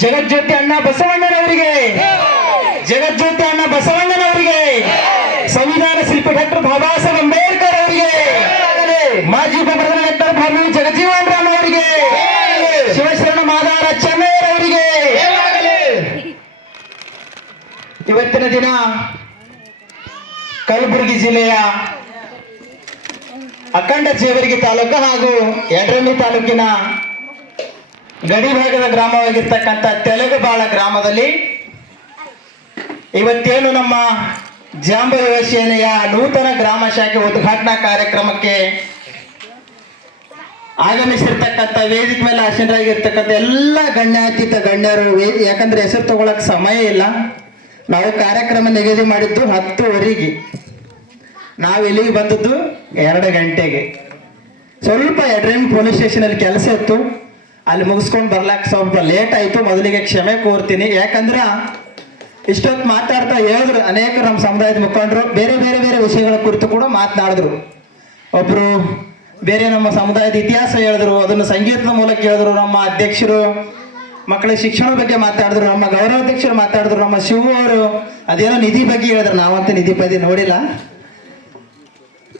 ಜಗಜ್ಯೋತಿ ಅಣ್ಣ ಬಸವಣ್ಣನವರಿಗೆ. ಜಗಜ್ಯೋತಿ ಅಣ್ಣ ಬಸವಣ್ಣನವರಿಗೆ. ಸಂವಿಧಾನ ಶಿಲ್ಪಿ ಡಾಕ್ಟರ್ ಬಾಬಾ ಸಾಹೇಬ್ ಅಂಬೇಡ್ಕರ್ ಅವರಿಗೆ. ಮಾಜಿ ಉಪಪ್ರಧಾನಿ ಡಾಕ್ಟರ್ ಭಾವಿ ಜಗಜೀವನ್ ರಾಮ್ ಅವರಿಗೆ. ಶಿವಶರಣ ಮಾದಾರ ಚೆನ್ನೈ ಅವರಿಗೆ. ಇವತ್ತಿನ ದಿನ ಕಲಬುರಗಿ ಜಿಲ್ಲೆಯ ಅಖಂಡ ಜೇವರಿಗೆ ತಾಲೂಕು ಹಾಗೂ ಯಡ್ರಮಿ ತಾಲೂಕಿನ ಗಡಿ ಭಾಗದ ಗ್ರಾಮವಾಗಿರ್ತಕ್ಕಂಥ ತೆಲುಗುಬಾಳ ಗ್ರಾಮದಲ್ಲಿ ಇವತ್ತೇನು ನಮ್ಮ ಜಾಂಬವ ಸೇನೆಯ ನೂತನ ಗ್ರಾಮ ಶಾಖೆ ಉದ್ಘಾಟನಾ ಕಾರ್ಯಕ್ರಮಕ್ಕೆ ಆಗಮಿಸಿರ್ತಕ್ಕಂಥ ವೇದಿಕೆ ಮೇಲೆ ಆಸೀನರಾಗಿರ್ತಕ್ಕಂಥ ಎಲ್ಲ ಗಣ್ಯಾತೀತ ಗಣ್ಯರು ಯಾಕಂದ್ರೆ ಹೆಸರು ತಗೊಳಕ್ ಸಮಯ ಇಲ್ಲ. ನಾವು ಕಾರ್ಯಕ್ರಮ ನಿಗದಿ ಮಾಡಿದ್ದು ಹತ್ತುವರೆಗೆ. ನಾವು ಇಲ್ಲಿಗೆ ಬಂದದ್ದು ಎರಡು ಗಂಟೆಗೆ. ಸ್ವಲ್ಪ ಎಡ್ರೇನ್ ಪೊಲೀಸ್ ಸ್ಟೇಷನಲ್ಲಿ ಕೆಲಸ ಇತ್ತು. ಅಲ್ಲಿ ಮುಗಿಸ್ಕೊಂಡು ಬರ್ಲಾಕ್ ಸ್ವಲ್ಪ ಲೇಟ್ ಆಯ್ತು, ಮೊದಲಿಗೆ ಕ್ಷಮೆ ಕೋರ್ತೀನಿ. ಯಾಕಂದ್ರೆ ಇಷ್ಟೊತ್ತು ಮಾತಾಡ್ತಾ ಹೇಳಿದ್ರು ಅನೇಕ ನಮ್ಮ ಸಮುದಾಯದ ಮುಖಂಡರು, ಬೇರೆ ಬೇರೆ ಬೇರೆ ವಿಷಯಗಳ ಕುರಿತು ಕೂಡ ಮಾತನಾಡಿದ್ರು. ಒಬ್ರು ಬೇರೆ ನಮ್ಮ ಸಮುದಾಯದ ಇತಿಹಾಸ ಹೇಳಿದ್ರು, ಅದನ್ನು ಸಂಗೀತದ ಮೂಲಕ ಹೇಳಿದ್ರು, ನಮ್ಮ ಅಧ್ಯಕ್ಷರು ಮಕ್ಕಳ ಶಿಕ್ಷಣ ಬಗ್ಗೆ ಮಾತಾಡಿದ್ರು ನಮ್ಮ ಗೌರವಾಧ್ಯಕ್ಷರು ಮಾತಾಡಿದ್ರು ನಮ್ಮ ಶಿವ ಅವರು, ಅದೇನೋ ನಿಧಿ ಬಗ್ಗೆ ಹೇಳಿದ್ರು, ನಾವಂತೂ ನಿಧಿ ಬಗ್ಗೆ ನೋಡಿಲ್ಲ.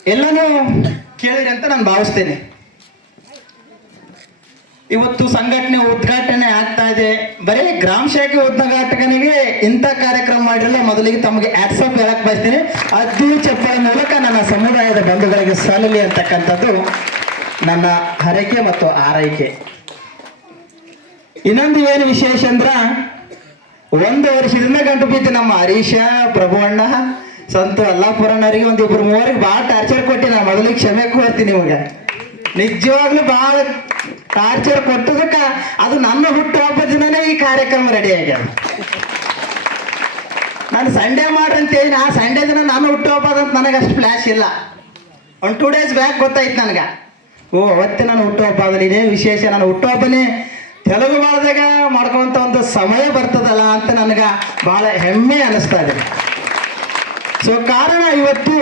ಎಲ್ಲನೂ ಕೇಳಿರಿ ಅಂತ ನಾನು ಭಾವಿಸ್ತೇನೆ. ಇವತ್ತು ಸಂಘಟನೆ ಉದ್ಘಾಟನೆ ಆಗ್ತಾ ಇದೆ. ಬರೀ ಗ್ರಾಮ ಶಾಖೆ ಉದ್ಘಾಟಕನಿಗೆ ಇಂಥ ಕಾರ್ಯಕ್ರಮ ಮಾಡಿರಲ್ಲ, ಮೊದಲಿಗೆ ತಮಗೆ ಆಟ್ಸಪ್ ಹೇಳಕ್ ಬಯಸ್ತೀನಿ. ಅದ್ದು ಚಪ್ಪಳ ಮೂಲಕ ನನ್ನ ಸಮುದಾಯದ ಬಂಧುಗಳಿಗೆ ಸಲ್ಲಲಿ ಅಂತಕ್ಕಂಥದ್ದು ನನ್ನ ಹರಕೆ ಮತ್ತು ಆರೈಕೆ ಇನ್ನೊಂದು ಏನು ವಿಶೇಷ ಅಂದ್ರ, ಒಂದು ವರ್ಷದಿಂದ ಗಂಟು ಬಿದ್ದು ನಮ್ಮ ಹರೀಶ ಪ್ರಭುವಣ್ಣ ಸಂತು ಅಲ್ಲಾಪುರಣ್ಣರಿಗೆ ಒಂದು ಇಬ್ರು ಮೂವರಿಗೆ ಭಾಳ ಟಾರ್ಚರ್ ಕೊಟ್ಟಿ ನಾನು ಮೊದಲಿಗೆ ಕ್ಷಮೆ ಕೋರ್ತೀನಿ ನಿಮಗೆ. ನಿಜವಾಗ್ಲೂ ಭಾಳ ಟಾರ್ಚರ್ ಕೊಟ್ಟದಕ್ಕ ಅದು ನನ್ನ ಹುಟ್ಟು ಹಬ್ಬ ದಿನನೇ ಈ ಕಾರ್ಯಕ್ರಮ ರೆಡಿ ಆಗ್ಯಾವ ನಾನು ಸಂಡೇ ಹೇಳಿ ಆ ಸಂಡೇ ದಿನ ನಾನು ಹುಟ್ಟು ಅಂತ ನನಗೆ ಅಷ್ಟು ಫ್ಲ್ಯಾಶ್ ಇಲ್ಲ. ಒನ್ ಟೂ ಡೇಸ್ ಬ್ಯಾಕ್ ಗೊತ್ತಾಯ್ತು ನನಗೆ. ಓ, ಅವತ್ತೇ ನಾನು ಹುಟ್ಟುಹಬ್ಬ ಅದನ್ನ ಇದೇ ವಿಶೇಷ. ನಾನು ಹುಟ್ಟುಹಬ್ಬನೇ ತೆಲುಗು ಭಾಷೆಗ ಮಾಡ್ಕೊಂತ ಒಂದು ಸಮಯ ಬರ್ತದಲ್ಲ ಅಂತ ನನಗೆ ಭಾಳ ಹೆಮ್ಮೆ ಅನಿಸ್ತಾ ಇದೆ. ಸೊ ಕಾರಣ ಇವತ್ತು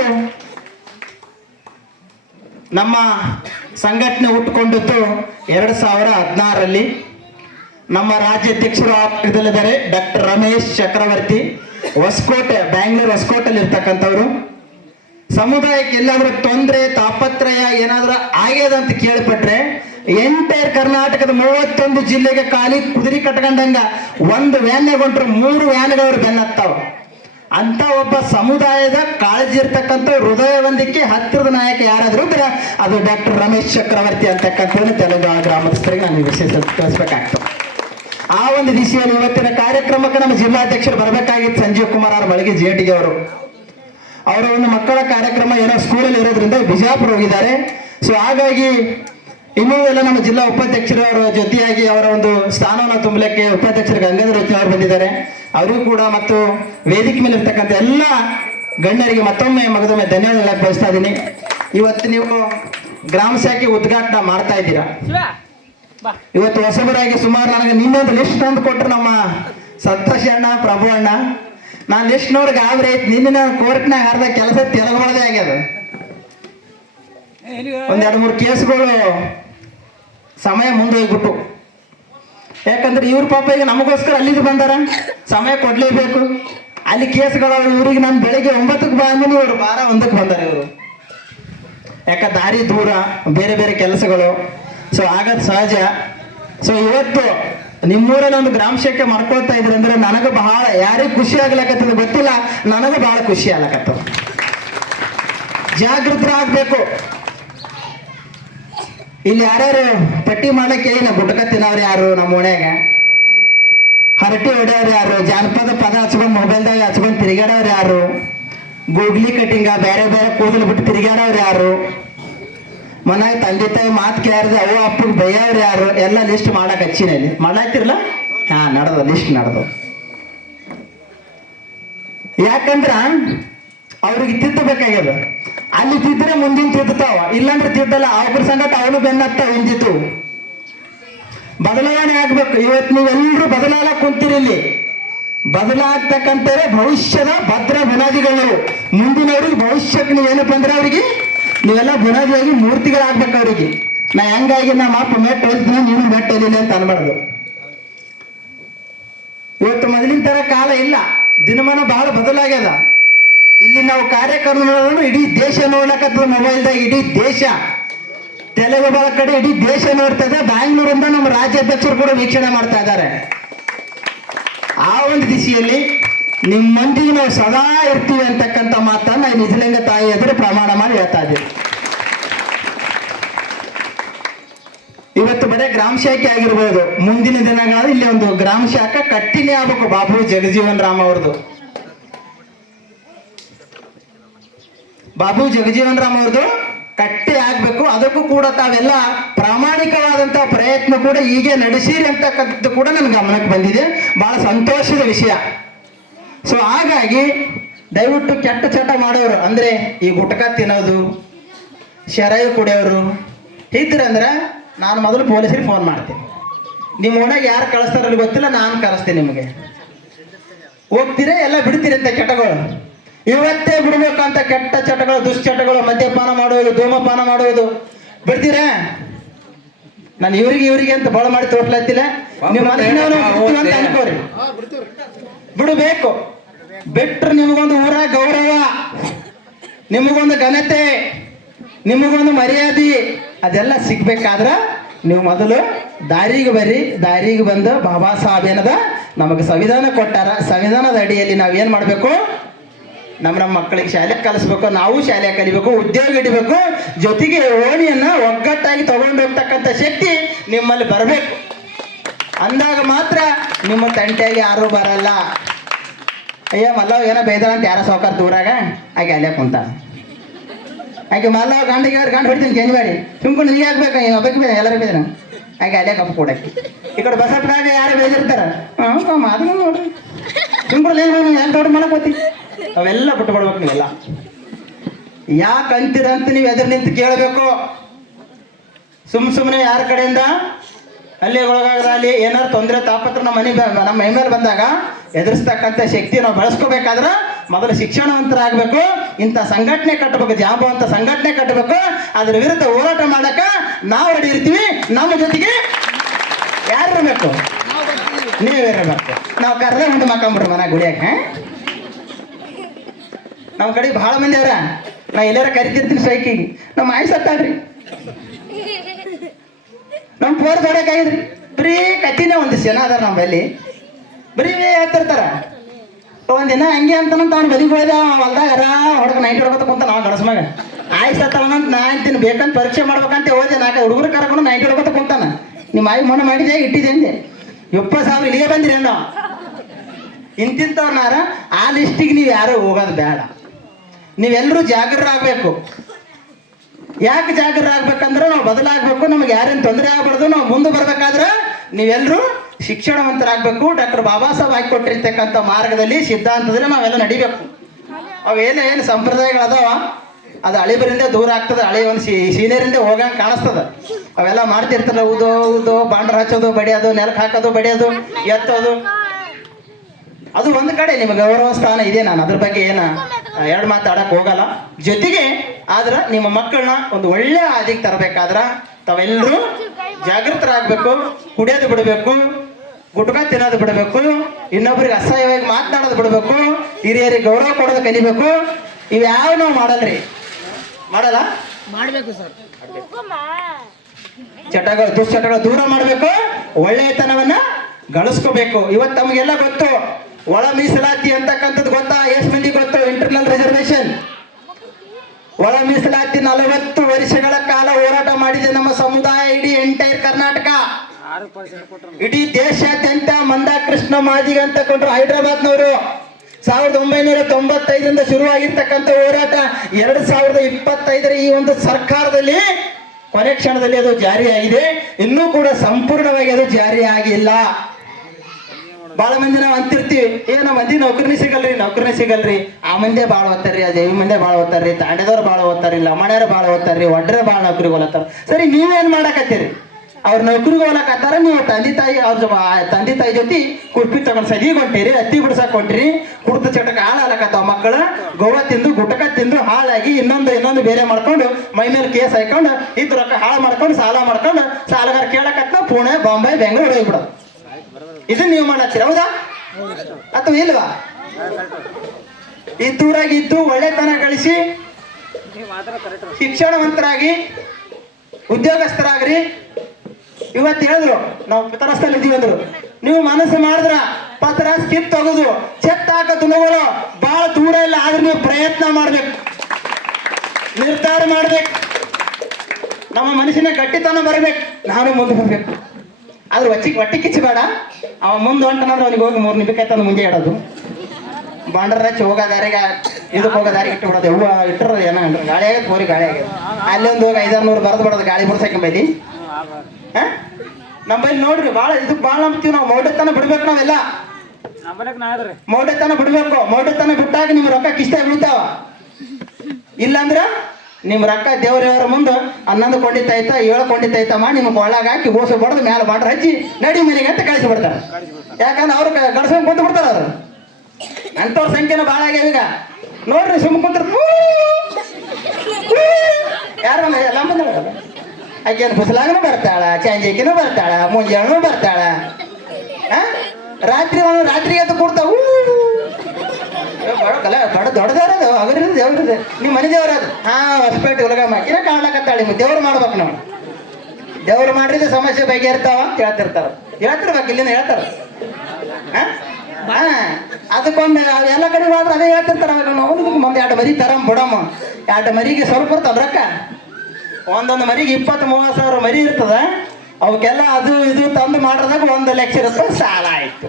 ನಮ್ಮ ಸಂಘಟನೆ ಹುಟ್ಟುಕೊಂಡಿದ್ದು ಎರಡು ಸಾವಿರ ಹದಿನಾರರಲ್ಲಿ. ನಮ್ಮ ರಾಜ್ಯಾಧ್ಯಕ್ಷರು ಆಗಿದ್ದಾರೆ ಡಾಕ್ಟರ್ ರಮೇಶ್ ಚಕ್ರವರ್ತಿ, ಹೊಸಕೋಟೆ, ಬ್ಯಾಂಗ್ಳೂರ್ ಹೊಸಕೋಟೆಯಲ್ಲಿ ಇರ್ತಕ್ಕಂಥವ್ರು. ಸಮುದಾಯಕ್ಕೆ ಎಲ್ಲಾದ್ರೂ ತೊಂದರೆ, ತಾಪತ್ರಯ ಏನಾದರೂ ಆಗ್ಯದ ಅಂತ ಕೇಳ್ಪಟ್ರೆ, ಎಂಟೈರ್ ಕರ್ನಾಟಕದ ಮೂವತ್ತೊಂದು ಜಿಲ್ಲೆಗೆ ಖಾಲಿ ಕುದುರೆ ಕಟ್ಕೊಂಡಂಗ ಒಂದು ವ್ಯಾನ್ಯಾಗ ಹೊಂಟ್ರು ಮೂರು ವ್ಯಾನ್ಗಳವ್ರು ಬೆನ್ನತ್ತಾವ. ಅಂತ ಒಬ್ಬ ಸಮುದಾಯದ ಕಾಳಜಿ ಇರ್ತಕ್ಕಂಥ ಹೃದಯ ಹತ್ತಿರದ ನಾಯಕ ಯಾರಾದರೂ ಇದ್ರೆ ಅದು ಡಾಕ್ಟರ್ ರಮೇಶ್ ಚಕ್ರವರ್ತಿ ಅಂತಕ್ಕಂಥದ್ದು ತೆಲುಗು ಗ್ರಾಮಸ್ಥರಿಗೆ ನಾನು ವಿಶೇಷ ತಿಳಿಸ್ಬೇಕಾಗ್ತದೆ. ಆ ಒಂದು ದಿಶೆಯಲ್ಲಿ ಇವತ್ತಿನ ಕಾರ್ಯಕ್ರಮಕ್ಕೆ ನಮ್ಮ ಜಿಲ್ಲಾಧ್ಯಕ್ಷರು ಬರಬೇಕಾಗಿತ್ತು ಸಂಜೀವ್ ಕುಮಾರ್ ಅವ್ರ ಮಳಿಗೆ ಜೇಟಿಗೆ ಅವರು. ಅವರ ಒಂದು ಮಕ್ಕಳ ಕಾರ್ಯಕ್ರಮ ಏನೋ ಸ್ಕೂಲಲ್ಲಿ ಇರೋದ್ರಿಂದ ಬಿಜಾಪುರ ಹೋಗಿದ್ದಾರೆ. ಸೊ ಹಾಗಾಗಿ ಇನ್ನೂ ಎಲ್ಲ ನಮ್ಮ ಜಿಲ್ಲಾ ಉಪಾಧ್ಯಕ್ಷರವರ ಅವರ ಜೊತೆಯಾಗಿ ಅವರ ಒಂದು ಸ್ಥಾನವನ್ನು ತುಂಬಲಿಕ್ಕೆ ಉಪಾಧ್ಯಕ್ಷರು ಗಂಗಾಧರ ಅವರು ಬಂದಿದ್ದಾರೆ. ಅವರಿಗೂ ಕೂಡ ಮತ್ತು ವೇದಿಕೆ ಮೇಲೆ ಇರ್ತಕ್ಕಂಥ ಎಲ್ಲ ಗಣ್ಯರಿಗೆ ಮತ್ತೊಮ್ಮೆ ಮಗದೊಮ್ಮೆ ಧನ್ಯವಾದ ಹೇಳಕ್ ಬಯಸ್ತಾ ಇದ್ದೀನಿ. ಇವತ್ತು ನೀವು ಗ್ರಾಮ ಶಾಖೆ ಉದ್ಘಾಟನೆ ಮಾಡ್ತಾ ಇದ್ದೀರಾ? ಇವತ್ತು ಹೊಸಬರಾಗಿ ಸುಮಾರು ನನಗೆ ನಿನ್ನೊಂದು ಲಿಸ್ಟ್ ತಂದು ಕೊಟ್ಟರು ನಮ್ಮ ಸಂತೋಷ್ ಅಣ್ಣ ಪ್ರಭು ಅಣ್ಣ. ನಾನು ಲಿಸ್ಟ್ ನೋಡಿ ಆದ್ರೆ ನಿನ್ನೆ ನಾನು ಕೋರ್ಟ್ನಾಗ ಅರ್ಧ ಕೆಲಸ ತೆಲಗೊಳ್ಳದೆ ಆಗ್ಯದ. ಒಂದೆರಡು ಮೂರು ಕೇಸ್ಗಳು ಸಮಯ ಮುಂದೆ ಹೋಗ್ಬಿಟ್ಟು ಯಾಕಂದ್ರೆ ಇವ್ರ ಪಾಪ ಈಗ ನಮಗೋಸ್ಕರ ಅಲ್ಲಿಗೆ ಬಂದಾರ? ಸಮಯ ಕೊಡ್ಲೇಬೇಕು. ಅಲ್ಲಿ ಕೇಸ್ಗಳು ಇವ್ರಿಗೆ ನಾನು ಬೆಳಿಗ್ಗೆ ಒಂಬತ್ತಕ್ಕೆ ಬಂದು ಇವರು ಬಾರ ಒಂದಕ್ಕೆ ಬಂದಾರ ಇವರು. ಯಾಕ ದಾರಿ ದೂರ, ಬೇರೆ ಬೇರೆ ಕೆಲಸಗಳು. ಸೊ ಆಗದ್ ಸಹಜ. ಸೊ ಇವತ್ತು ನಿಮ್ಮೂರಲ್ಲಿ ಒಂದು ಗ್ರಾಮ ಶಾಖೆ ಮಾಡ್ಕೊಳ್ತಾ ಇದ್ರಿ ಅಂದ್ರೆ ನನಗೆ ಬಹಳ, ಯಾರಿಗೆ ಖುಷಿ ಆಗ್ಲಕತ್ತದ ಗೊತ್ತಿಲ್ಲ. ನನಗೆ ಬಹಳ ಖುಷಿ ಆಗ್ಲಕತ್ತದ. ಜಾಗೃತರಾಗಬೇಕು. ಇಲ್ಲಿ ಯಾರ್ಯಾರು ಪಟ್ಟಿ ಮಾಡಕ್ಕೆ ಏನು ಗುಟಕ ತಿನ್ನೋರು ಯಾರು ನಮ್ಮ ಓಣ್ಯಾಗ? ಹರಟಿ ಹೊಡೆಯೋರು ಯಾರು? ಜಾನಪದ ಪದ ಹಚ್ಕೊಂಡು ಮೊಬೈಲ್ದಾಗ ಹಚ್ಕೊಂಡು ತಿರುಗಾಡೋರು ಯಾರು? ಗೂಗ್ಲಿ ಕಟಿಂಗ ಬೇರೆ ಬೇರೆ ಕೂದಲು ಬಿಟ್ಟು ತಿರುಗಾಡೋರು ಯಾರು? ಮನ್ಯಾಗ ತಂದೆ ತಾಯಿ ಮಾತು ಕೇಳಿದ್ರೆ ಅವು ಅಪ್ಪಗೆ ಬೈಯೋರು ಯಾರು? ಎಲ್ಲ ಲಿಸ್ಟ್ ಮಾಡಕ್ ಹಚ್ಚಿನಲ್ಲಿ. ಮಾಡಾಕ್ತಿರ್ಲ ಹಾ, ನಡೆದು ಲಿಸ್ಟ್ ನಡೆದು. ಯಾಕಂದ್ರ ಅವ್ರಿಗೆ ತಿದ್ದಬೇಕಾಗ್ಯದ. ಅಲ್ಲಿ ತಿದ್ದರೆ ಮುಂದಿನ ತಿದ್ದುತ್ತಾವ ಇಲ್ಲಾಂದ್ರೆ ತಿದ್ದಲ್ಲ. ಅವ್ರ ಸಂಗಟ ಅವನು ಬೆನ್ನತ್ತ ಹಿಂದಿತ್ತು ಬದಲಾವಣೆ ಆಗ್ಬೇಕು. ಇವತ್ತು ನೀವೆಲ್ಲರೂ ಬದಲಾಗ ಕುಂತೀರಿ ಇಲ್ಲಿ. ಬದಲಾಗ್ತಕ್ಕಂಥವೇ ಭವಿಷ್ಯದ ಭದ್ರ ಬುನಾದಿಗಳು. ಮುಂದಿನವ್ರಿಗೆ ಭವಿಷ್ಯಕ್ಕೆ ನೀವೇನಪ್ಪ ಅಂದ್ರೆ ಅವರಿಗೆ, ನೀವೆಲ್ಲ ಬುನಾದಿಯಾಗಿ ಮೂರ್ತಿಗಳಾಗ್ಬೇಕು ಅವರಿಗೆ ನಾ ಹೆಂಗಾಗಿ ನಾ ಅಪ್ಪ ಮೆಟ್ಟ ಹೇಳ್ತೀನಿ ನೀನು ಮೆಟ್ಟ ಅಂತ ಅನ್ಬಾರ್ದು. ಇವತ್ತು ಮೊದಲಿನ ತರ ಕಾಲ ಇಲ್ಲ. ದಿನಮಾನ ಬಹಳ ಬದಲಾಗ್ಯದ. ಇಲ್ಲಿ ನಾವು ಕಾರ್ಯಕ್ರಮ ಇಡೀ ದೇಶ ಮೊಬೈಲ್ ಮೊಬೈಲ್ದಾಗ, ಇಡೀ ದೇಶ. ತೆಲುಗು ಬರ ಕಡೆ ಇಡೀ ದೇಶ ನೋಡ್ತಾ ಇದೆ. ಬ್ಯಾಂಗ್ಳೂರಿಂದ ನಮ್ಮ ರಾಜ್ಯಾಧ್ಯಕ್ಷರು ಕೂಡ ವೀಕ್ಷಣೆ ಮಾಡ್ತಾ ಇದ್ದಾರೆ. ಆ ಒಂದು ದಿಶೆಯಲ್ಲಿ ನಿಮ್ಮೊಂದಿಗೆ ನಾವು ಸದಾ ಇರ್ತೀವಿ ಅಂತಕ್ಕಂಥ ಮಾತನ್ನ ನಿಜಲಿಂಗ ತಾಯಿ ಎದುರು ಪ್ರಮಾಣ ಮಾಡಿ ಹೇಳ್ತಾ ಇದ್ದೀವಿ. ಇವತ್ತು ಬರೀ ಗ್ರಾಮ ಶಾಖೆ ಆಗಿರ್ಬೋದು. ಮುಂದಿನ ದಿನಗಳಲ್ಲಿ ಇಲ್ಲಿ ಒಂದು ಗ್ರಾಮ ಶಾಖೆ ಕಟ್ಟಿನೇ ಆಗ್ಬೇಕು. ಬಾಬು ಜಗಜೀವನ್ ರಾಮ್ ಅವ್ರದ್ದು. ಬಾಬು ಜಗಜೀವನ್ ರಾಮ್ ಅವ್ರದ್ದು ಕಟ್ಟಿ ಆಗ್ಬೇಕು. ಅದಕ್ಕೂ ಕೂಡ ತಾವೆಲ್ಲ ಪ್ರಾಮಾಣಿಕವಾದಂತಹ ಪ್ರಯತ್ನ ಕೂಡ ಹೀಗೆ ನಡೆಸಿರಿ ಅಂತಕ್ಕಂಥದ್ದು ಕೂಡ ನನ್ನ ಗಮನಕ್ಕೆ ಬಂದಿದೆ. ಬಹಳ ಸಂತೋಷದ ವಿಷಯ. ಸೊ ಹಾಗಾಗಿ ದಯವಿಟ್ಟು ಕೆಟ್ಟ ಚಟ ಮಾಡೋರು, ಅಂದ್ರೆ ಈ ಗುಟ್ಕ ತಿನ್ನೋದು, ಶರಾಯಿ ಕುಡಿಯೋರು ಇದ್ರಂದ್ರೆ ನಾನು ಮೊದಲು ಪೊಲೀಸರಿಗೆ ಫೋನ್ ಮಾಡ್ತೀನಿ. ನಿಮ್ಮ ಓಣಾಗ ಯಾರು ಕಳಿಸ್ತಾರಲ್ಲಿ ಗೊತ್ತಿಲ್ಲ, ನಾನು ಕಳಿಸ್ತೀನಿ ನಿಮಗೆ. ಹೋಗ್ತೀರಾ, ಎಲ್ಲ ಬಿಡ್ತೀರಿ ಅಂತ ಚಟಗಳು ಇವತ್ತೇ ಬಿಡ್ಬೇಕಂತ ಕೆಟ್ಟ ಚಟಗಳು ದುಶ್ಚಟಗಳು ಮದ್ಯಪಾನ ಮಾಡುವುದು ಧೂಮಪಾನ ಮಾಡುವುದು. ಬಿಡ್ತೀರಾ? ನಾನು ಇವ್ರಿಗೆ ಇವ್ರಿಗೆ ಅಂತ ಬಾಳ ಮಾಡಿ ತೋರ್ಲತ್ತಿಲ್ಲ ನೀವು ಅಂತ ಅನ್ಕೋರಿ. ಬಿಡಬೇಕು. ಬಿಟ್ರೆ ನಿಮಗೊಂದು ಊರ ಗೌರವ ನಿಮಗೊಂದು ಘನತೆ ನಿಮಗೊಂದು ಮರ್ಯಾದೆ ಅದೆಲ್ಲ ಸಿಗ್ಬೇಕಾದ್ರ ನೀವು ಮೊದಲು ದಾರಿಗೆ ಬರ್ರಿ ದಾರಿಗೆ ಬಂದು ಬಾಬಾ ಸಾಹೇಬ್ ಏನದ ನಮಗೆ ಸಂವಿಧಾನ ಕೊಟ್ಟಾರ. ಸಂವಿಧಾನದ ಅಡಿಯಲ್ಲಿ ನಾವು ಏನು ಮಾಡಬೇಕು? ನಮ್ಮ ನಮ್ಮ ಮಕ್ಕಳಿಗೆ ಶಾಲೆ ಕಲಿಸ್ಬೇಕು, ನಾವು ಶಾಲೆ ಕಲಿಬೇಕು, ಉದ್ಯೋಗ ಇಡಬೇಕು, ಜೊತೆಗೆ ಓಣಿಯನ್ನು ಒಗ್ಗಟ್ಟಾಗಿ ತಗೊಂಡು ಶಕ್ತಿ ನಿಮ್ಮಲ್ಲಿ ಬರಬೇಕು. ಅಂದಾಗ ಮಾತ್ರ ನಿಮ್ಮ ತಂಟೆಗೆ ಯಾರೂ ಬರಲ್ಲ. ಅಯ್ಯ ಮಲ್ಲವ ಏನೋ ಬೇದ ಅಂತ ಯಾರೋ ಸಾವುಕಾರ ದೂರಾಗ? ಆಕೆ ಅಲ್ಲೇ ಕುಂತ. ಆಕೆ ಮಲ್ಲವ ಗಂಡಿಗೆ ಅವ್ರು ಗಂಡು ಹೊಡಿತೀನಿ ಚೇಂಜ್ ಮಾಡಿ ಸುಮ್ಕೊಂಡು ನೀ ಹಾಕ್ಬೇಕು ನೀವು ಒಬ್ಬಕ್ಕೆ ಬೇರೆ ಎಲ್ಲರೂ ಬೇಡ ಆಕೆ ಅಲ್ಲೇ ಕಪ್ಪು ಕೊಡಕ್ಕೆ ಈ ಕಡೆ ಬಸಪ್ಪನಾಗ ಯಾರು ಬೇದಿರ್ತಾರ ಹಾಂ ಮಾತು ನೋಡ್ರಿ ಸುಮ್ಕೊಂಡು ಏನು ಯಾಕೆ ದೊಡ್ಡ ಮಾಡಕ್ ಹೋತಿ ಬಿಟ್ಟು ಬಿಡ್ಬೇಕು ನೀವೆಲ್ಲ. ಯಾಕೆ ಅಂತೀರಂತ ನೀವು ಎದುರು ನಿಂತು ಕೇಳಬೇಕು. ಸುಮ್ ಸುಮ್ಮನೆ ಯಾರ ಕಡೆಯಿಂದ? ಅಲ್ಲಿ ಒಳಗಾಗದಲ್ಲಿ ಏನಾದ್ರು ತೊಂದರೆ ತಾಪತ್ರ ನಮ್ಮ ಮನೆ ನಮ್ಮ ಮೈ ಮೇಲೆ ಬಂದಾಗ ಎದುರಿಸ್ತಕ್ಕಂಥ ಶಕ್ತಿ ನಾವು ಬೆಳೆಸ್ಕೋಬೇಕಾದ್ರೆ ಮೊದಲು ಶಿಕ್ಷಣವಂತರಾಗಬೇಕು. ಇಂಥ ಸಂಘಟನೆ ಕಟ್ಟಬೇಕು ಜಾಬು ಅಂತ ಸಂಘಟನೆ ಕಟ್ಟಬೇಕು. ಅದ್ರ ವಿರುದ್ಧ ಹೋರಾಟ ಮಾಡಕ ನಾವು ರೆಡಿ ಇರ್ತೀವಿ. ನಮ್ಮ ಜೊತೆಗೆ ಯಾರು ಇರಬೇಕು ನೀವಿರಬೇಕು ನಾವು ಕರೆದೇ ಮುಂದೆ ಮಕ್ಕಂಬಿಡ್ರಿ ಮನ ಗುಡಿಯಾಗ ನಮ್ಮ ಕಡೆ ಭಾಳ ಮಂದಿ ಅವ್ರ. ನಾ ಎಲ್ಲಾರ ಕರಿತಿರ್ತೀನಿ ಸೈಕಿಗೆ. ನಮ್ಮ ಆಯ್ ಸತ್ತಾಡ್ರಿ ನಮ್ಮ ಪೋರ್ ದೊಡ್ಡಕ್ಕಾಗಿದ್ರಿ ಬರೀ ಕತ್ತಿನೇ ಒಂದು ಜನ ಅದಾರ ನಮ್ಮಲ್ಲಿ ಬರೀ ಹೇಳ್ತಿರ್ತಾರ ಒಂದಿನ ಹಂಗೆ ಅಂತ ಅವ್ನು ಹೋದ ಹೊಲ್ದಾಗ ಅರ ಹೊಡ್ಕ ನೈಟ್ ಹೊಡ್ಕೊತ ಕುಂತ ನಾವು ಗಣಸ್ಮಾಗ ಆಯ್ ಸತ್ತವನಂತ ನಾ ಅಂತೀನಿ, ಬೇಕಂತ ಪರೀಕ್ಷೆ ಮಾಡ್ಬೇಕಂತ ಹೋದೆ. ನಾಲ್ಕು ಹುಡುಗರು ಕರ್ಕೊಂಡು ನೈಟ್ ಹೊಡ್ಕೊತ ಕುಂತಾನ. ನಿಮ್ಮ ಆಯ್ ಮನ ಮಾಡಿದೆ ಇಟ್ಟಿದೆ ಅಂದೆ. ಯಪ್ಪ ಸಾವಿರ ಇಲ್ಲಿಗೆ ಬಂದಿರಿ ನಾವು ಇಂತಿಂಥವ್ರನ್ನಾರ ಆ ಲಿಸ್ಟಿಗೆ ನೀವು ಯಾರೋ ಹೋಗೋದು ಬೇಡ. ನೀವೆಲ್ಲರೂ ಜಾಗರರಾಗಬೇಕು. ಯಾಕೆ ಜಾಗರರಾಗಬೇಕಂದ್ರೆ ನಾವು ಬದಲಾಗಬೇಕು, ನಮಗೆ ಯಾರೇನು ತೊಂದರೆ ಆಗಬಾರ್ದು, ನಾವು ಮುಂದೆ ಬರಬೇಕಾದ್ರೆ ನೀವೆಲ್ಲರೂ ಶಿಕ್ಷಣವಂತರಾಗಬೇಕು. ಡಾಕ್ಟರ್ ಬಾಬಾ ಸಾಹೇಬ್ ಹಾಕಿಕೊಟ್ಟಿರ್ತಕ್ಕಂಥ ಮಾರ್ಗದಲ್ಲಿ, ಸಿದ್ಧಾಂತದಲ್ಲಿ ನಾವೆಲ್ಲ ನಡಿಬೇಕು. ಅವೇನು ಏನು ಸಂಪ್ರದಾಯಗಳದಾವ, ಅದು ಅಳಿಬರಿಂದ ದೂರ ಆಗ್ತದೆ, ಹಳೆ ಒಂದು ಸೀನಿಯರಿಂದ ಹೋಗಂಗೆ ಕಾಣಿಸ್ತದೆ. ಅವೆಲ್ಲ ಮಾಡ್ತಿರ್ತಲ್ಲ ಊದೋ ಊದೋ, ಬಾಂಡ್ರ ಹಚ್ಚೋದು, ಬಡಿಯೋದು ನೆಲಕ್ಕೆ ಹಾಕೋದು, ಬಡಿಯೋದು, ಎತ್ತೋದು. ಅದು ಒಂದು ಕಡೆ ನಿಮಗೆ ಗೌರವ ಸ್ಥಾನ ಇದೆ ನಾನು ಅದ್ರ ಬಗ್ಗೆ ಏನ ಎರಡು ಮಾತಾಡಕ್ ಹೋಗಲ್ಲ. ಜೊತೆಗೆ ಆದ್ರೆ ನಿಮ್ಮ ಮಕ್ಕಳನ್ನ ಒಂದು ಒಳ್ಳೆ ಹಾದಿಗೆ ತರಬೇಕಾದ್ರ ತಾವೆಲ್ಲರೂ ಜಾಗೃತರಾಗಬೇಕು ಕುಡಿಯೋದು ಬಿಡಬೇಕು ಗುಟ್ಕ ತಿನ್ನೋದು ಬಿಡಬೇಕು ಇನ್ನೊಬ್ರಿಗೆ ಅಸಹ್ಯವಾಗಿ ಮಾತನಾಡೋದು ಬಿಡಬೇಕು ಹಿರಿಯರಿಗೆ ಗೌರವ ಕೊಡೋದು ಕಲಿಬೇಕು. ಇವ್ಯಾವ ನಾವು ಮಾಡಲ್ರಿ? ಮಾಡಲ್ಲ? ಮಾಡಬೇಕು ಸರ್. ಚಟಗಳು ದುಶ್ಚಟಗಳು ದೂರ ಮಾಡಬೇಕು ಒಳ್ಳೆಯತನವನ್ನ ಗಳಿಸ್ಕೋಬೇಕು. ಇವತ್ತು ತಮಗೆಲ್ಲ ಗೊತ್ತು. ಒಳ ಮೀಸಲಾತಿ ಅಂತಕ್ಕಂಥದ್ದು ಗೊತ್ತಾ? ಎಷ್ಟು ಮಂದಿ ಗೊತ್ತು? ಇಂಟರ್ನಲ್ ರಿಸರ್ವೇಶನ್ ಒಳ ಮೀಸಲಾತಿ ನಲವತ್ತು ವರ್ಷಗಳ ಕಾಲ ಹೋರಾಟ ಮಾಡಿದೆ ನಮ್ಮ ಸಮುದಾಯ ಇಡೀ ಎಂಟೈರ್ ಕರ್ನಾಟಕ. ಇಡೀ ದೇಶಾದ್ಯಂತ ಮಂದಾಕೃಷ್ಣ ಮಾದಿಗ ಅಂತ ಹೈದ್ರಾಬಾದ್ ಹೈದರಾಬಾದ್ನವರು. ಸಾವಿರದ ಒಂಬೈನೂರ ತೊಂಬತ್ತೈದರಿಂದ ಶುರುವಾಗಿರ್ತಕ್ಕಂಥ ಹೋರಾಟ ಎರಡು ಸಾವಿರದ ಇಪ್ಪತ್ತೈದರ ಈ ಒಂದು ಸರ್ಕಾರದಲ್ಲಿ ಕೊನೆ ಕ್ಷಣದಲ್ಲಿ ಅದು ಜಾರಿಯಾಗಿದೆ. ಇನ್ನೂ ಕೂಡ ಸಂಪೂರ್ಣವಾಗಿ ಅದು ಜಾರಿ ಬಹಳ ಮಂದಿ ನಾವು ಅಂತಿರ್ತೀವಿ. ಏ ಮಂದಿ ನೌಕರಿನೇ ಸಿಗಲ್ರಿ ನೌಕರಿನೇ ಸಿಗಲ್ರಿ. ಆ ಮಂದಿ ಭಾಳ ಓದ್ತಾರ್ರಿ, ಆ ದೇವಿ ಮಂದೇ ಭಾಳ ಓದ್ತಾರ್ರಿ ತಾಂಡೆದವ್ರು ಭಾಳ ಓದ್ತಾರ್ರಿ ಲಮಣ್ಯರು ಭಾಳ ಓದ್ತಾರ್ರಿ ಒಡ್ರೆ ಭಾಳ ನೌಕರಿಗೆ ಹೋಲತ್ತಾರ. ಸರಿ, ನೀವೇನ್ ಮಾಡಕತ್ತೀರಿ? ಅವ್ರ ನೌಕರಿಗೆ ಹೋಲಕತ್ತಾರ ನೀವು ತಂದೆ ತಾಯಿ, ಅವ್ರ ತಂದೆ ತಾಯಿ ಜೊತೆ ಕುರ್ಪಿ ತಗೊಂಡ್ ಸದಿ ಹೊಂಟಿರಿ ಹತ್ತಿ ಬಿಡ್ಸಕ್ ಹೊಂಟಿರಿ ಕುಡ್ತ ಚಟಕ ಹಾಳಾಗತ್ತಾವ ಮಕ್ಕಳು. ಗೋವಾ ತಿಂದು, ಗುಟಕ ತಿಂದು ಹಾಳಾಗಿ ಇನ್ನೊಂದು ಇನ್ನೊಂದು ಬೇರೆ ಮಾಡ್ಕೊಂಡು, ಮೈ ಮೇಲೆ ಕೇಸ್ ಹಾಕೊಂಡು ಇದ್ ರೊಕ್ಕ ಹಾಳು ಮಾಡ್ಕೊಂಡು, ಸಾಲ ಮಾಡ್ಕೊಂಡು, ಸಾಲಗಾರ ಕೇಳಕತ್ತ ಪುಣೆ, ಬಾಂಬೆ, ಬೆಂಗಳೂರು ಹೋಗ್ಬಿಡೋದು. ಇದನ್ನ ನೀವು ಮಾಡತ್ತೀರ, ಹೌದಾ? ಅಥವಾ ಇಲ್ವಾ? ಇದ್ದೂರಾಗಿದ್ದು ಒಳ್ಳೆತನ ಗಳಿಸಿ ಶಿಕ್ಷಣವಂತರಾಗಿ ಉದ್ಯೋಗಸ್ಥರಾಗ್ರಿ. ಇವತ್ತು ಹೇಳಿದ್ರು, ನಾವು ಪಿತರಸ್ಥಲ್ಲಿ ಇದೀವಿ ಅಂದ್ರು. ನೀವು ಮನಸ್ಸು ಮಾಡಿದ್ರ ಪತ್ರ ಸ್ಕಿಪ್ ತಗೋದು ಚೆಕ್ ಹಾಕ ತುಣುಗಳು ಬಹಳ ದೂರ ಇಲ್ಲ, ಆದ್ರೆ ನೀವು ಪ್ರಯತ್ನ ಮಾಡ್ಬೇಕು. ನಿರ್ಧಾರ ಮಾಡ್ಬೇಕು. ನಮ್ಮ ಮನಸ್ಸಿನ ಗಟ್ಟಿತನ ಬರ್ಬೇಕು. ನಾನು ಮುಂದೆ ಬರ್ಬೇಕು ಆದ್ರೆ ಒಚ್ಚಿಗೆ ಹೊಟ್ಟೆ ಕಿಚ್ಚಬೇಡ ಅವ ಮುಂದೆ ಹೊಂಟನಂದ್ರೆ ಅವನಿಗೆ ಹೋಗಿ ಮೂರು ನಿಮಿಷ ತಂದು ಮುಂದೆ ಇಡೋದು. ಬಾಂಡ್ರ ಹೋಗೋ ದಾರಿಗೆ ಇದಕ್ಕೆ ಹೋಗೋ ದಾರಿಗೆ ಇಟ್ಟು ಬಿಡೋದು. ಹೂವು ಇಟ್ಟರು ಏನೋ ಅಂದ್ರೆ. ಗಾಳಿ ಆಗೈತೆ ಹೋರಿ ಗಾಳಿ ಆಗೈತೆ. ಅಲ್ಲಿ ಒಂದು ಹೋಗಿ ಐದಾರು ನೂರು ಬರೆದು ಬಿಡೋದು ಗಾಳಿ ಬಿಡ್ಸಕ್ಕೆ ಬೈದಿ ಹಾಂ? ನಮ್ಮಲ್ಲಿ ನೋಡ್ರಿ ಭಾಳ ಇದಕ್ಕೆ ಭಾಳ ನಂಬ್ತೀವಿ ನಾವು. ಮೌಢ್ಯತನ ಬಿಡ್ಬೇಕು ನಾವೆಲ್ಲ. ಮೌಢ್ಯತನ ಬಿಡ್ಬೇಕು. ಮೌಢ್ಯತನ ಬಿಟ್ಟಾಗ ನಿಮ್ಗೆ ರೊಕ್ಕ ಕಿಸ್ತ ಬೀಳ್ತಾವ. ಇಲ್ಲಾಂದ್ರ ನಿಮ್ಮ ರೊಕ್ಕ ದೇವರವರ ಮುಂದೆ ಹನ್ನೊಂದು ಕೊಂಡಿತೈತ, ಏಳು ಕೊಂಡಿತೈತ ಮಾಡಿ ನಿಮ್ಗೆ ಒಳಗೆ ಹಾಕಿ ಬೋಸ ಬಡ್ದು ಮೇಲೆ ಬಾಟ್ರ್ ಹಚ್ಚಿ ನಡಿ ಮನೆಗೆ ಅಂತ ಕಳಿಸಿ ಬಿಡ್ತಾರೆ. ಯಾಕಂದ್ರೆ ಅವ್ರು ಗಡ್ಸ್ಕೊಂಡು ಕುಂತು ಬಿಡ್ತಾರೆ ಅವ್ರು. ಅಂಥವ್ರ ಸಂಖ್ಯೆನ ಭಾಳ ಆಗ್ಯಾವ ಈಗ. ನೋಡ್ರಿ ಸುಮ್ಮ ಕುಂತ್ರ ಯಾರು ಎಲ್ಲ ಬಂದ ಆಕೆನು ಬರ್ತಾಳ, ಚಾಂಜಿಕಿನೂ ಬರ್ತಾಳ ಮುಂಜಾನೂ ಬರ್ತಾಳ. ಹಾ ರಾತ್ರಿ ರಾತ್ರಿ ಎದ್ದು ಕೊಡ್ತಾವ ಬಡಕಲ್ಲ ಬಡ ದೊಡ್ಡದೇವ್ರದು ಅವರಿದ್ದು ದೇವ್ರದ್ದು ನಿಮ್ಮ ಮನೆ ದೇವ್ರದು ಹಾ, ಹೊಸಪೇಟೆ ಉಲಗಮ್ಮ ಇನ್ನ ಕಾಣ್ಲಕತ್ತಾಳ ನಿಮ್ಮ ದೇವ್ರು ಮಾಡ್ಬೇಕು ನೋಡಿ ದೇವ್ರು ಮಾಡಿದ್ರೆ ಸಮಸ್ಯೆ ಬಗೆಹರ್ತಾವ ಅಂತ ಹೇಳ್ತಿರ್ತಾರ. ಹೇಳ್ತಿರ್ಬೇಕು, ಇಲ್ಲಿಂದ ಹೇಳ್ತಾರ. ಹಾ? ಅದಕ್ಕೊಮ್ಮೆ ಎಲ್ಲ ಕಡೆ ಹೋದ್ರೆ ಅದೇ ಹೇಳ್ತಿರ್ತಾರ ಅವಾಗ ನಾವು ಒಂದು ಎರಡು ಮರಿ ತರಂ ಬಿಡಮ್ಮ ಎರಡು ಮರಿಗೆ ಸ್ವಲ್ಪ ಇರ್ತಾವ ರೊಕ್ಕ ಒಂದೊಂದು ಮರಿಗೆ ಇಪ್ಪತ್ತು, ಮೂವತ್ತು ಸಾವಿರ ಮರಿ ಇರ್ತದ. ಅವಕ್ಕೆಲ್ಲ ಅದು, ಇದು ತಂದು ಮಾಡ್ರದಾಗ ಒಂದು ಲಕ್ಷ ರೂಪಾಯಿ ಸಾಲ ಆಯ್ತು.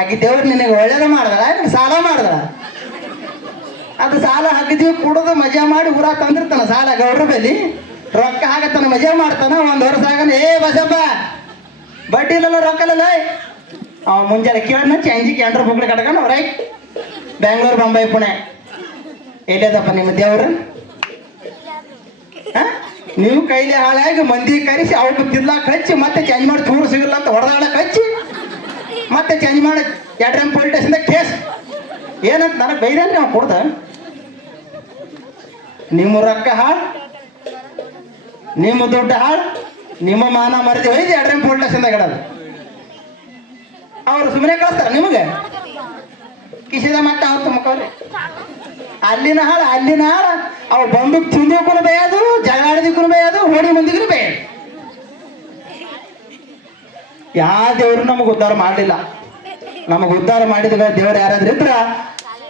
ಆಕೆ ದೇವ್ರು ನಿನಗೆ ಒಳ್ಳೇದ ಆಯ್ತು ಸಾಲ ಮಾಡ್ದಳ? ಅದು ಸಾಲ ಹಾಕಿದೀವಿ, ಕುಡಿದು ಮಜಾ ಮಾಡಿ ಊರ ತಂದಿರ್ತಾನ ಸಾಲ ಗೌಡ್ರ ಬಲ್ಲಿ. ರೊಕ್ಕ ಹಾಕತ್ತಾನ, ಮಜಾ ಮಾಡ್ತಾನ. ಒಂದು ವರ್ಷ ಆಗನ, ಏ ಬಸಪ್ಪ, ಬಡ್ಡಿ ಇಲ್ಲಲ್ಲ, ರೊಕ್ಕ ಇಲ್ಲಲ್ಲ ಅವ ಮುಂಜಾನೆ ಕೇಳನ ಚಂಜಿ ಕ್ಯಾಂಡ್ರ ಬುಗ್ಲಿ ಕಟ್ಕೊಂಡು ರೈಟ್ ಬೆಂಗಳೂರು ಬೊಂಬೈ ಪುಣೆ. ಎಲ್ಲದಪ್ಪ ನಿಮ್ಮ ದೇವ್ರು? ನೀವು ಕೈಲಿ ಹಾಳಾಗಿ ಮಂದಿ ಕರೆಸಿ ಅವ್ರಿಗೆ ತಿನ್ಲಾಕ ಹಚ್ಚಿ ಮತ್ತೆ ಚೇಂಜ್ ಮಾಡಿ ಚೂರು ಸಿಗಲ್ಲ ಅಂತ ಹೊಡೆದಾಡಕ್ಕೆ ಹಚ್ಚಿ. ಮತ್ತೆ ಚೇಂಜ್ ಮಾಡಿ. ಎರಡ್ರಂ ಪೊಲೀಸ್ ಸ್ಟೇಷನ್ದಾಗ ಕೇಸ್ ಏನಂತ ನನಗೆ ಬೈದೇನ್ ನಾವು ಕೊಡ್ದ. ನಿಮ್ಮ ರೊಕ್ಕ ಹಾಳು, ನಿಮ್ಮ ದುಡ್ಡು ಹಾಳು, ನಿಮ್ಮ ಮಾನ ಮರದಿ ಒಯ್ದು ಎರಡ್ರಂ ಪೊಲೀಸ್ ಸ್ಟೇಷನ್ದಾಗ ಅವ್ರು ಸುಮ್ಮನೆ ಕಳಿಸ್ತಾರ ನಿಮಗೆ? ಕಿಸಿದ ಮತ್ತೆ ಅವ್ರು ತುಮಕವ್ರಿ ಅಲ್ಲಿನ ಹಾಳು ಅಲ್ಲಿನ ಹಾಳು. ಅವ್ರು ಬಂದು ತಿಂದಕ್ಕೂ ಬೇಯೋದು ಜಗಳಾಡಿದಕ್ಕೂ ಬೇಯೋದು ಹೋಡಿ ಮಂದಿಗೂ ಬೇಯದು. ಯಾವ ದೇವರು ನಮಗೆ ಉದ್ಧಾರ ಮಾಡಲಿಲ್ಲ. ನಮಗೆ ಉದ್ಧಾರ ಮಾಡಿದ ದೇವರು ಯಾರಾದ್ರೂ ಇದ್ರ?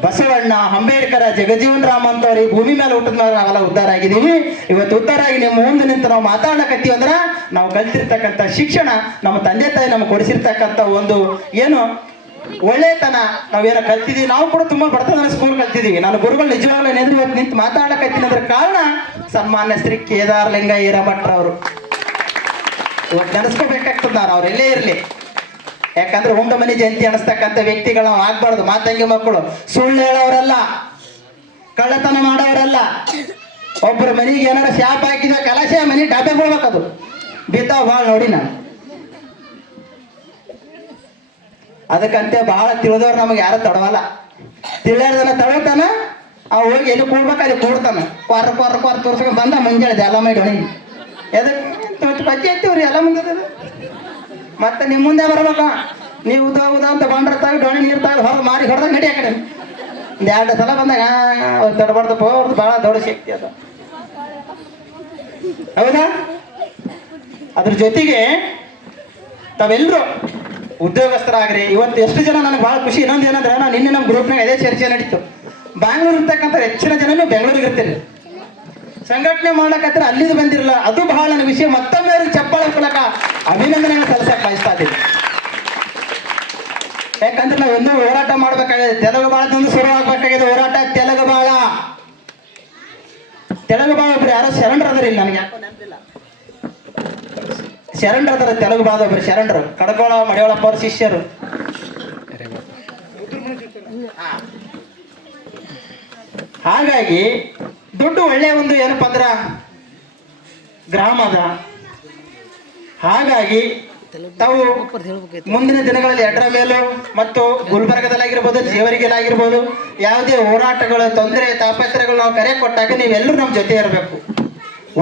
ಬಸವಣ್ಣ, ಅಂಬೇಡ್ಕರ, ಜಗಜೀವನ್ ರಾಮ್ ಅಂತವ್ರ ಭೂಮಿ ಮೇಲೆ ಹುಟ್ಟಿದ ಮೇಲೆ ನಾವೆಲ್ಲ ಉದ್ಧಾರ ಆಗಿದ್ದೀವಿ. ಇವತ್ತು ಉದ್ಧಾರ ಆಗಿ ನಿಮ್ಮ ಮುಂದೆ ನಿಂತು ನಾವು ಮಾತಾಡಕತ್ತೀವಿ ಅಂದ್ರೆ ನಾವು ಕಲ್ತಿರ್ತಕ್ಕಂಥ ಶಿಕ್ಷಣ ನಮ್ಮ ತಂದೆ ತಾಯಿ ನಮ್ಗೆ ಕೊಡಿಸಿರ್ತಕ್ಕಂಥ ಒಂದು ಏನು ಒಳ್ಳೆತನ ನಾವೇನೋ ಕಲ್ತಿದೀವಿ ನಾವು ಕೂಡ ತುಂಬಾ ಬರ್ತದ ಸ್ಕೂಲ್ ಕಲ್ತಿದೀವಿ ನಾನು ಗುರುಗಳು ನಿಜವಾಗ್ಲೂ ಏನಾದ್ರು ಇವತ್ತು ನಿಂತು ಮಾತಾಡಕತ್ತೀನಿ ಅಂದ್ರೆ ಕಾರಣ ಸನ್ಮಾನ್ಯ ಶ್ರೀ ಕೇದಾರಲಿಂಗ ಈರಭಟ್ರ ಅವರು ಇವತ್ತು ನೆನೆಸ್ಕೋಬೇಕಾಗ್ತದೆ ನಾನು, ಅವ್ರು ಎಲ್ಲೇ ಇರಲಿ. ಯಾಕಂದ್ರೆ ಉಂಡಮನಿ ಜಯಂತಿ ಅನಿಸ್ತಕ್ಕಂಥ ವ್ಯಕ್ತಿಗಳು ಆಗ್ಬಾರ್ದು. ಮಾತಂಗಿ ಮಕ್ಕಳು, ಸುಳ್ಳು ಹೇಳೋರಲ್ಲ, ಕಳ್ಳತನ ಮಾಡೋರಲ್ಲ. ಒಬ್ಬರ ಮನೆಗೆ ಏನಾರ ಶಾಪ್ ಹಾಕಿದ ಕಲಾಶೆ ಮನೆ ಡಾಬೆ ಕೊಡ್ಬೇಕದು ಬಿದ್ದಾವ ಭಾಳ ನೋಡಿ ನಾನು. ಅದಕ್ಕಂತೆ ಬಹಳ ತಿಳಿದವ್ರು ನಮಗೆ ಯಾರು ತಡವಲ್ಲ. ತಿಳಿಯೋದನ್ನ ತಡತಾನ ಅವ ಹೋಗಿ ಎಲ್ಲಿ ಕೂಡ್ಬೇಕು ಅಲ್ಲಿ ಕೂಡ್ತಾನ. ಕ್ವಾರ ಕ್ವಾರ ಕ್ವಾರ ತೋರ್ಸ್ಕೊಂಡು ಬಂದ, ಮುಂಜಾನೆ ಎಲ್ಲ ಮಾಡಿ ಹೊಣಿ ಎದಕ್ಕೆ ಬಗ್ಗೆ ಐತಿವ್ರಿ ಎಲ್ಲ ಮುಂದೆ ಮತ್ತೆ ನಿಮ್ಮ ಮುಂದೆ ಬರಬೇಕ ನೀವು ಉದ ಉದ ಅಂತ ಬಂಡ್ರ ತಾಗಿ ಡೊಣೆ ನೀರು ಮಾರಿ ಹೊಡೆದಾಗ ನಡಿ ಆ ಕಡೆ. ಎರಡು ಸಲ ಬಂದಾಗ ಅವ್ರು ತಡಬಾರ್ದಪ್ಪ ಅವ್ರದ್ದು ಭಾಳ ದೊಡ್ಡ ಶಕ್ತಿ ಅದು. ಹೌದಾ? ಅದ್ರ ಜೊತೆಗೆ ತಾವೆಲ್ಲರೂ ಉದ್ಯೋಗಸ್ಥರಾಗ್ರಿ. ಇವತ್ತು ಎಷ್ಟು ಜನ ನನಗೆ ಭಾಳ ಖುಷಿ, ಇನ್ನೊಂದು ಏನಂದ್ರೆ, ನಾನು ನಿನ್ನೆ ನಮ್ಮ ಗ್ರೂಪ್ನಾಗ ಅದೇ ಚರ್ಚೆ ನಡೀತು. ಬ್ಯಾಂಗ್ಳೂರ್ ಇರ್ತಕ್ಕಂಥ ಹೆಚ್ಚಿನ ಜನನು ಬೆಂಗಳೂರಿಗೆ ಇರ್ತೀರಿ. ಸಂಘಟನೆ ಮಾಡಕತ್ರ ಅಲ್ಲಿ ಬಂದಿರಲ್ಲ, ಅದು ಬಹಳ ನನ್ನ ವಿಷಯ. ಮತ್ತೊಮ್ಮೆ ಅವ್ರಿಗೆ ಚಪ್ಪಾಳ ಮೂಲಕ ಅಭಿನಂದನೆಯನ್ನು ಸಲ್ಲಿಸಕ್ಕೆ ಬಯಸ್ತಾ ಇದ್ದೀನಿ. ಯಾಕಂದ್ರೆ ನಾವು ಇನ್ನೂ ಹೋರಾಟ ಮಾಡ್ಬೇಕಾಗಿದೆ. ತೆಲುಗು ಬಾಳದಿಂದ ಶುರು ಆಗ್ಬೇಕಾಗಿದೆ ಹೋರಾಟ. ತೆಲುಗು ಬಾಳ ತೆಲುಗು ಬಾಳ ಒಬ್ರು ಯಾರೋ ಶರಣರ್ ಅದರಿ ಇಲ್ಲಿ, ನನಗೆ ಯಾಕೋ ಶರಣರು ಅದಾರ, ತೆಲುಗು ಬಾಳ ಒಬ್ರು ಶರಣರು. ಕಡಕೋಳ ಮಡಿಯೋಳಪ್ಪ ಅವ್ರ ಶಿಷ್ಯರು. ಹಾಗಾಗಿ ದುಡ್ಡು ಒಳ್ಳೆಯ ಒಂದು ಏನಪ್ಪ ಅಂದ್ರೆ ಗ್ರಾಮದ ಹಾಗಾಗಿ ತಾವು ಮುಂದಿನ ದಿನಗಳಲ್ಲಿ ಎಡ್ರ ಮೇಲೂ ಮತ್ತು ಗುಲ್ಬರ್ಗದಲ್ಲಾಗಿರ್ಬೋದು ಜೇವರಿಗೆಲ್ಲಾಗಿರ್ಬೋದು ಯಾವುದೇ ಹೋರಾಟಗಳು, ತೊಂದರೆ ತಾಪತ್ರಗಳು ನಾವು ಕರೆ ಕೊಟ್ಟಾಗ ನೀವೆಲ್ಲರೂ ನಮ್ಮ ಜೊತೆ ಇರಬೇಕು.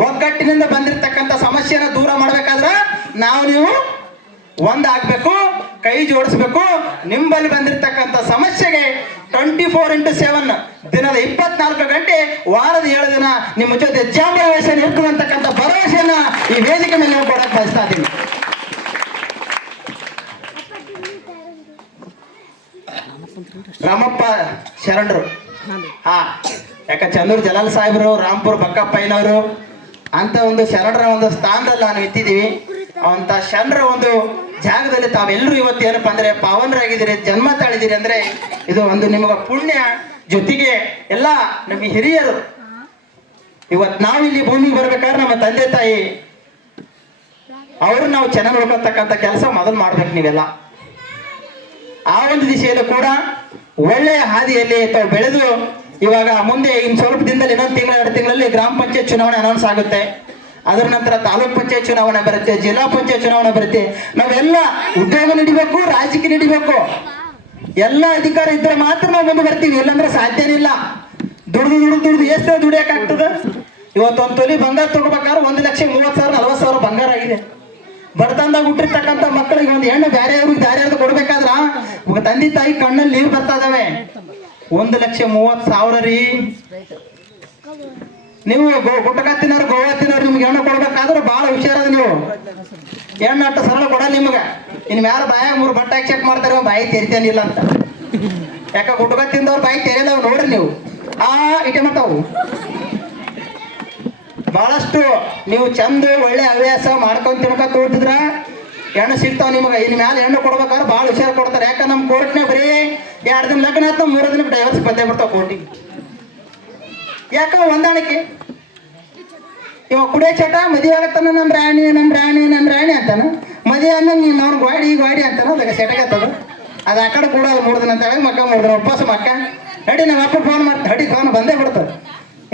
ಒಗ್ಗಟ್ಟಿನಿಂದ ಬಂದಿರತಕ್ಕಂಥ ಸಮಸ್ಯೆನ ದೂರ ಮಾಡಬೇಕಾದ್ರೆ ನಾವು ನೀವು ಒಂದಾಗಬೇಕು, ಕೈ ಜೋಡಿಸ್ಬೇಕು. ನಿಂಬಲ್ಲಿ ಬಂದಿರತಕ್ಕಂಥ ಸಮಸ್ಯೆಗೆ ಟ್ವೆಂಟಿ ಫೋರ್ ಇಂಟು ಸೆವೆನ್ ದಿನದ ಇಪ್ಪತ್ನಾಲ್ಕು ಗಂಟೆ, ವಾರದ ಏಳು ದಿನ ನಿಮ್ಮ ಜೊತೆ ಜಾಂಬವೇಶ ಇರ್ತದೆ ಅಂತಕ್ಕಂಥ ಭರವಸೆಯನ್ನ ಈ ವೇದಿಕೆ ಮೇಲೆ ನಾವು ಕೊಡಕ್ಕೆ ಬಯಸ್ತಾ ಇದ್ದೀನಿ ರಾಮಪ್ಪ ಶರಣರು. ಹಾ, ಯಾಕ ಚಂದೂರು ಜಲಾಲ್ ಸಾಹೇಬ್ರು, ರಾಮ್ಪುರ್ ಬಕ್ಕಪ್ಪಯ್ಯನವರು ಅಂತ ಒಂದು ಶರಣರ ಒಂದು ಸ್ಥಾನದಲ್ಲಿ ನಾನು ಇತ್ತಿದ್ದೀವಿ ಅಂತ ಶರಣರ ಒಂದು ಜಾಗದಲ್ಲಿ ತಾವೆಲ್ಲರೂ ಇವತ್ತು ಏನಪ್ಪ ಅಂದ್ರೆ ಪಾವನರಾಗಿದ್ದೀರಿ, ಜನ್ಮ ತಾಳಿದ್ದೀರಿ ಅಂದ್ರೆ ಇದು ಒಂದು ನಿಮಗೆ ಪುಣ್ಯ. ಜೊತೆಗೆ ಎಲ್ಲ ನಮ್ಮ ಹಿರಿಯರು. ಇವತ್ತು ನಾವು ಇಲ್ಲಿ ಭೂಮಿಗೆ ಬರ್ಬೇಕಾದ್ರೆ ನಮ್ಮ ತಂದೆ ತಾಯಿ ಅವರು ನಾವು ಚೆನ್ನಾಗಿ ನೋಡ್ಕೊತಕ್ಕಂಥ ಕೆಲಸ ಮೊದಲು ಮಾಡ್ಬೇಕು ನೀವೆಲ್ಲ. ಆ ಒಂದು ದಿಶೆಯಲ್ಲೂ ಕೂಡ ಒಳ್ಳೆಯ ಹಾದಿಯಲ್ಲಿ ತಾವು ಬೆಳೆದು ಇವಾಗ ಮುಂದೆ ಇನ್ನು ಸ್ವಲ್ಪ ದಿನದಲ್ಲಿ ಇನ್ನೊಂದು ತಿಂಗಳ, ಎರಡು ತಿಂಗಳಲ್ಲಿ ಗ್ರಾಮ ಪಂಚಾಯತ್ ಚುನಾವಣೆ ಅನೌನ್ಸ್ ಆಗುತ್ತೆ. ಅದರ ನಂತರ ತಾಲೂಕ್ ಪಂಚಾಯತ್ ಚುನಾವಣೆ ಬರುತ್ತೆ, ಜಿಲ್ಲಾ ಪಂಚಾಯತ್ ಚುನಾವಣೆ ಬರುತ್ತೆ. ನಾವೆಲ್ಲ ಉದ್ಯೋಗ ನೀಡಬೇಕು ರಾಜಕೀಯ ನೀಡಬೇಕು. ಎಲ್ಲ ಅಧಿಕಾರ ಇದ್ರೆ ಮಾತ್ರ ನಾವು ಮುಂದೆ ಬರ್ತೀವಿ ಇಲ್ಲಾಂದ್ರೆ ಸಾಧ್ಯನೇ ಇಲ್ಲ. ದುಡ್ದು ದುಡ್ದು ದುಡ್ದು ಎಷ್ಟು ದುಡಿಯೋಕ್ಕಾಗ್ತದೆ ಇವತ್ತು ಒಂದು ತೊಲಿ ಬಂಗಾರ ತಗೋಬೇಕಾದ್ರೆ ಒಂದು ಲಕ್ಷ ಮೂವತ್ತು ಸಾವಿರ, ನಲ್ವತ್ತು ಸಾವಿರ ಬಂಗಾರ ಆಗಿದೆ. ಬಡತನದಾಗ ಹುಟ್ಟಿರ್ತಕ್ಕಂಥ ಮಕ್ಕಳಿಗೆ ಒಂದು ಹೆಣ್ಣು ಬೇರೆಯವ್ರಿಗೆ ದಾರಿಯಾರ್ದು ಕೊಡ್ಬೇಕಾದ್ರ ಒಬ್ಬ ತಂದೆ, ತಾಯಿ ಕಣ್ಣಲ್ಲಿ ನೀರು ಬರ್ತಾ ಇದಾವೆ. ಒಂದು ಲಕ್ಷ ಮೂವತ್ತು ಸಾವಿರ ರೀ. ನೀವು ಗೋ ಗೋವಾ ತಿನ್ನೋರು ನಿಮ್ಗೆ ಹೆಣ್ಣು ಕೊಡ್ಬೇಕಾದ್ರೆ ಭಾಳ ಹುಷಾರದ ನೀವು. ಹೆಣ್ಣು ಸರಳ ಕೊಡ ನಿಮ್ಗೆ? ಇನ್ನು ಮ್ಯಾಲ ಬಾಯಾಗ ಮೂರು ಬಟ್ಟೆ ಚೆಕ್ ಮಾಡ್ತಾರೆ ಬಾಯಿ ತೆರಿತೇನಿಲ್ಲ ಅಂತ. ಯಾಕ ಗುಡ್ಡ ತಿಂದವ್ರು ಬಾಯಿ ತೆರೆಯಲ್ಲ ನೋಡ್ರಿ ನೀವು. ಆ, ಇಟೆ ಮಾಡ್ತಾವು. ಬಹಳಷ್ಟು ನೀವು ಚಂದ ಒಳ್ಳೆ ಹವ್ಯಾಸ ಮಾಡ್ಕೊಂಡ್ ತಿನ್ಕ ತೋರ್ತಿದ್ರ ಹೆಣ್ಣು ಸಿಗ್ತಾವ ನಿಮಗೆ. ಇನ್ ಮ್ಯಾಲ ಹೆಣ್ಣು ಕೊಡ್ಬೇಕಾದ್ರೆ ಭಾಳ ಹುಷಾರ್ ಕೊಡ್ತಾರೆ. ಯಾಕ ನಮ್ಮ ಕೋರ್ಟ್ನಾಗ ಬರೀ ಎರಡು ದಿನ ಲಗ್ನ ಆಯ್ತು ಮೂರು ದಿನ ಡೈವರ್ಸ್ ಬಂದೇ ಬಿಡ್ತಾವ ಕೋರ್ಟಿಗೆ. ಯಾಕ ಹೊಂದಾಣಿಕೆ? ಇವ ಕುಡಿಯೋ ಚಟ, ಮದಿ ಆಗತ್ತಾನ ನಮ್ಮ ರಾಣಿ ನಮ್ಮ ರಾಣಿ ನಮ್ಮ ರಾಣಿ ಅಂತಾನ. ಮದುವೆ ಅಂದ್ರೆ ನೀನು ಅವ್ನ ಗಾಡಿ ಗ್ವಾಡಿ ಅಂತಾನ, ಅದಕ್ಕೆ ಸೆಟಗತ್ತದ ಅದು ಆ ಕಡೆ ಅದು ದಿನ ಅಂತ ಹೇಳಿ ಮಕ್ಕ, ಮೂರು ದಿನ ಉಪವಾಸ ಮಕ್ಕ. ನಡಿ ನಮ್ಮ ಅಪ್ಪ ಫೋನ್ ಮಾಡ್ತಾ ಹಡಿ ಫೋನ್ ಬಂದೇ ಬಿಡ್ತದೆ.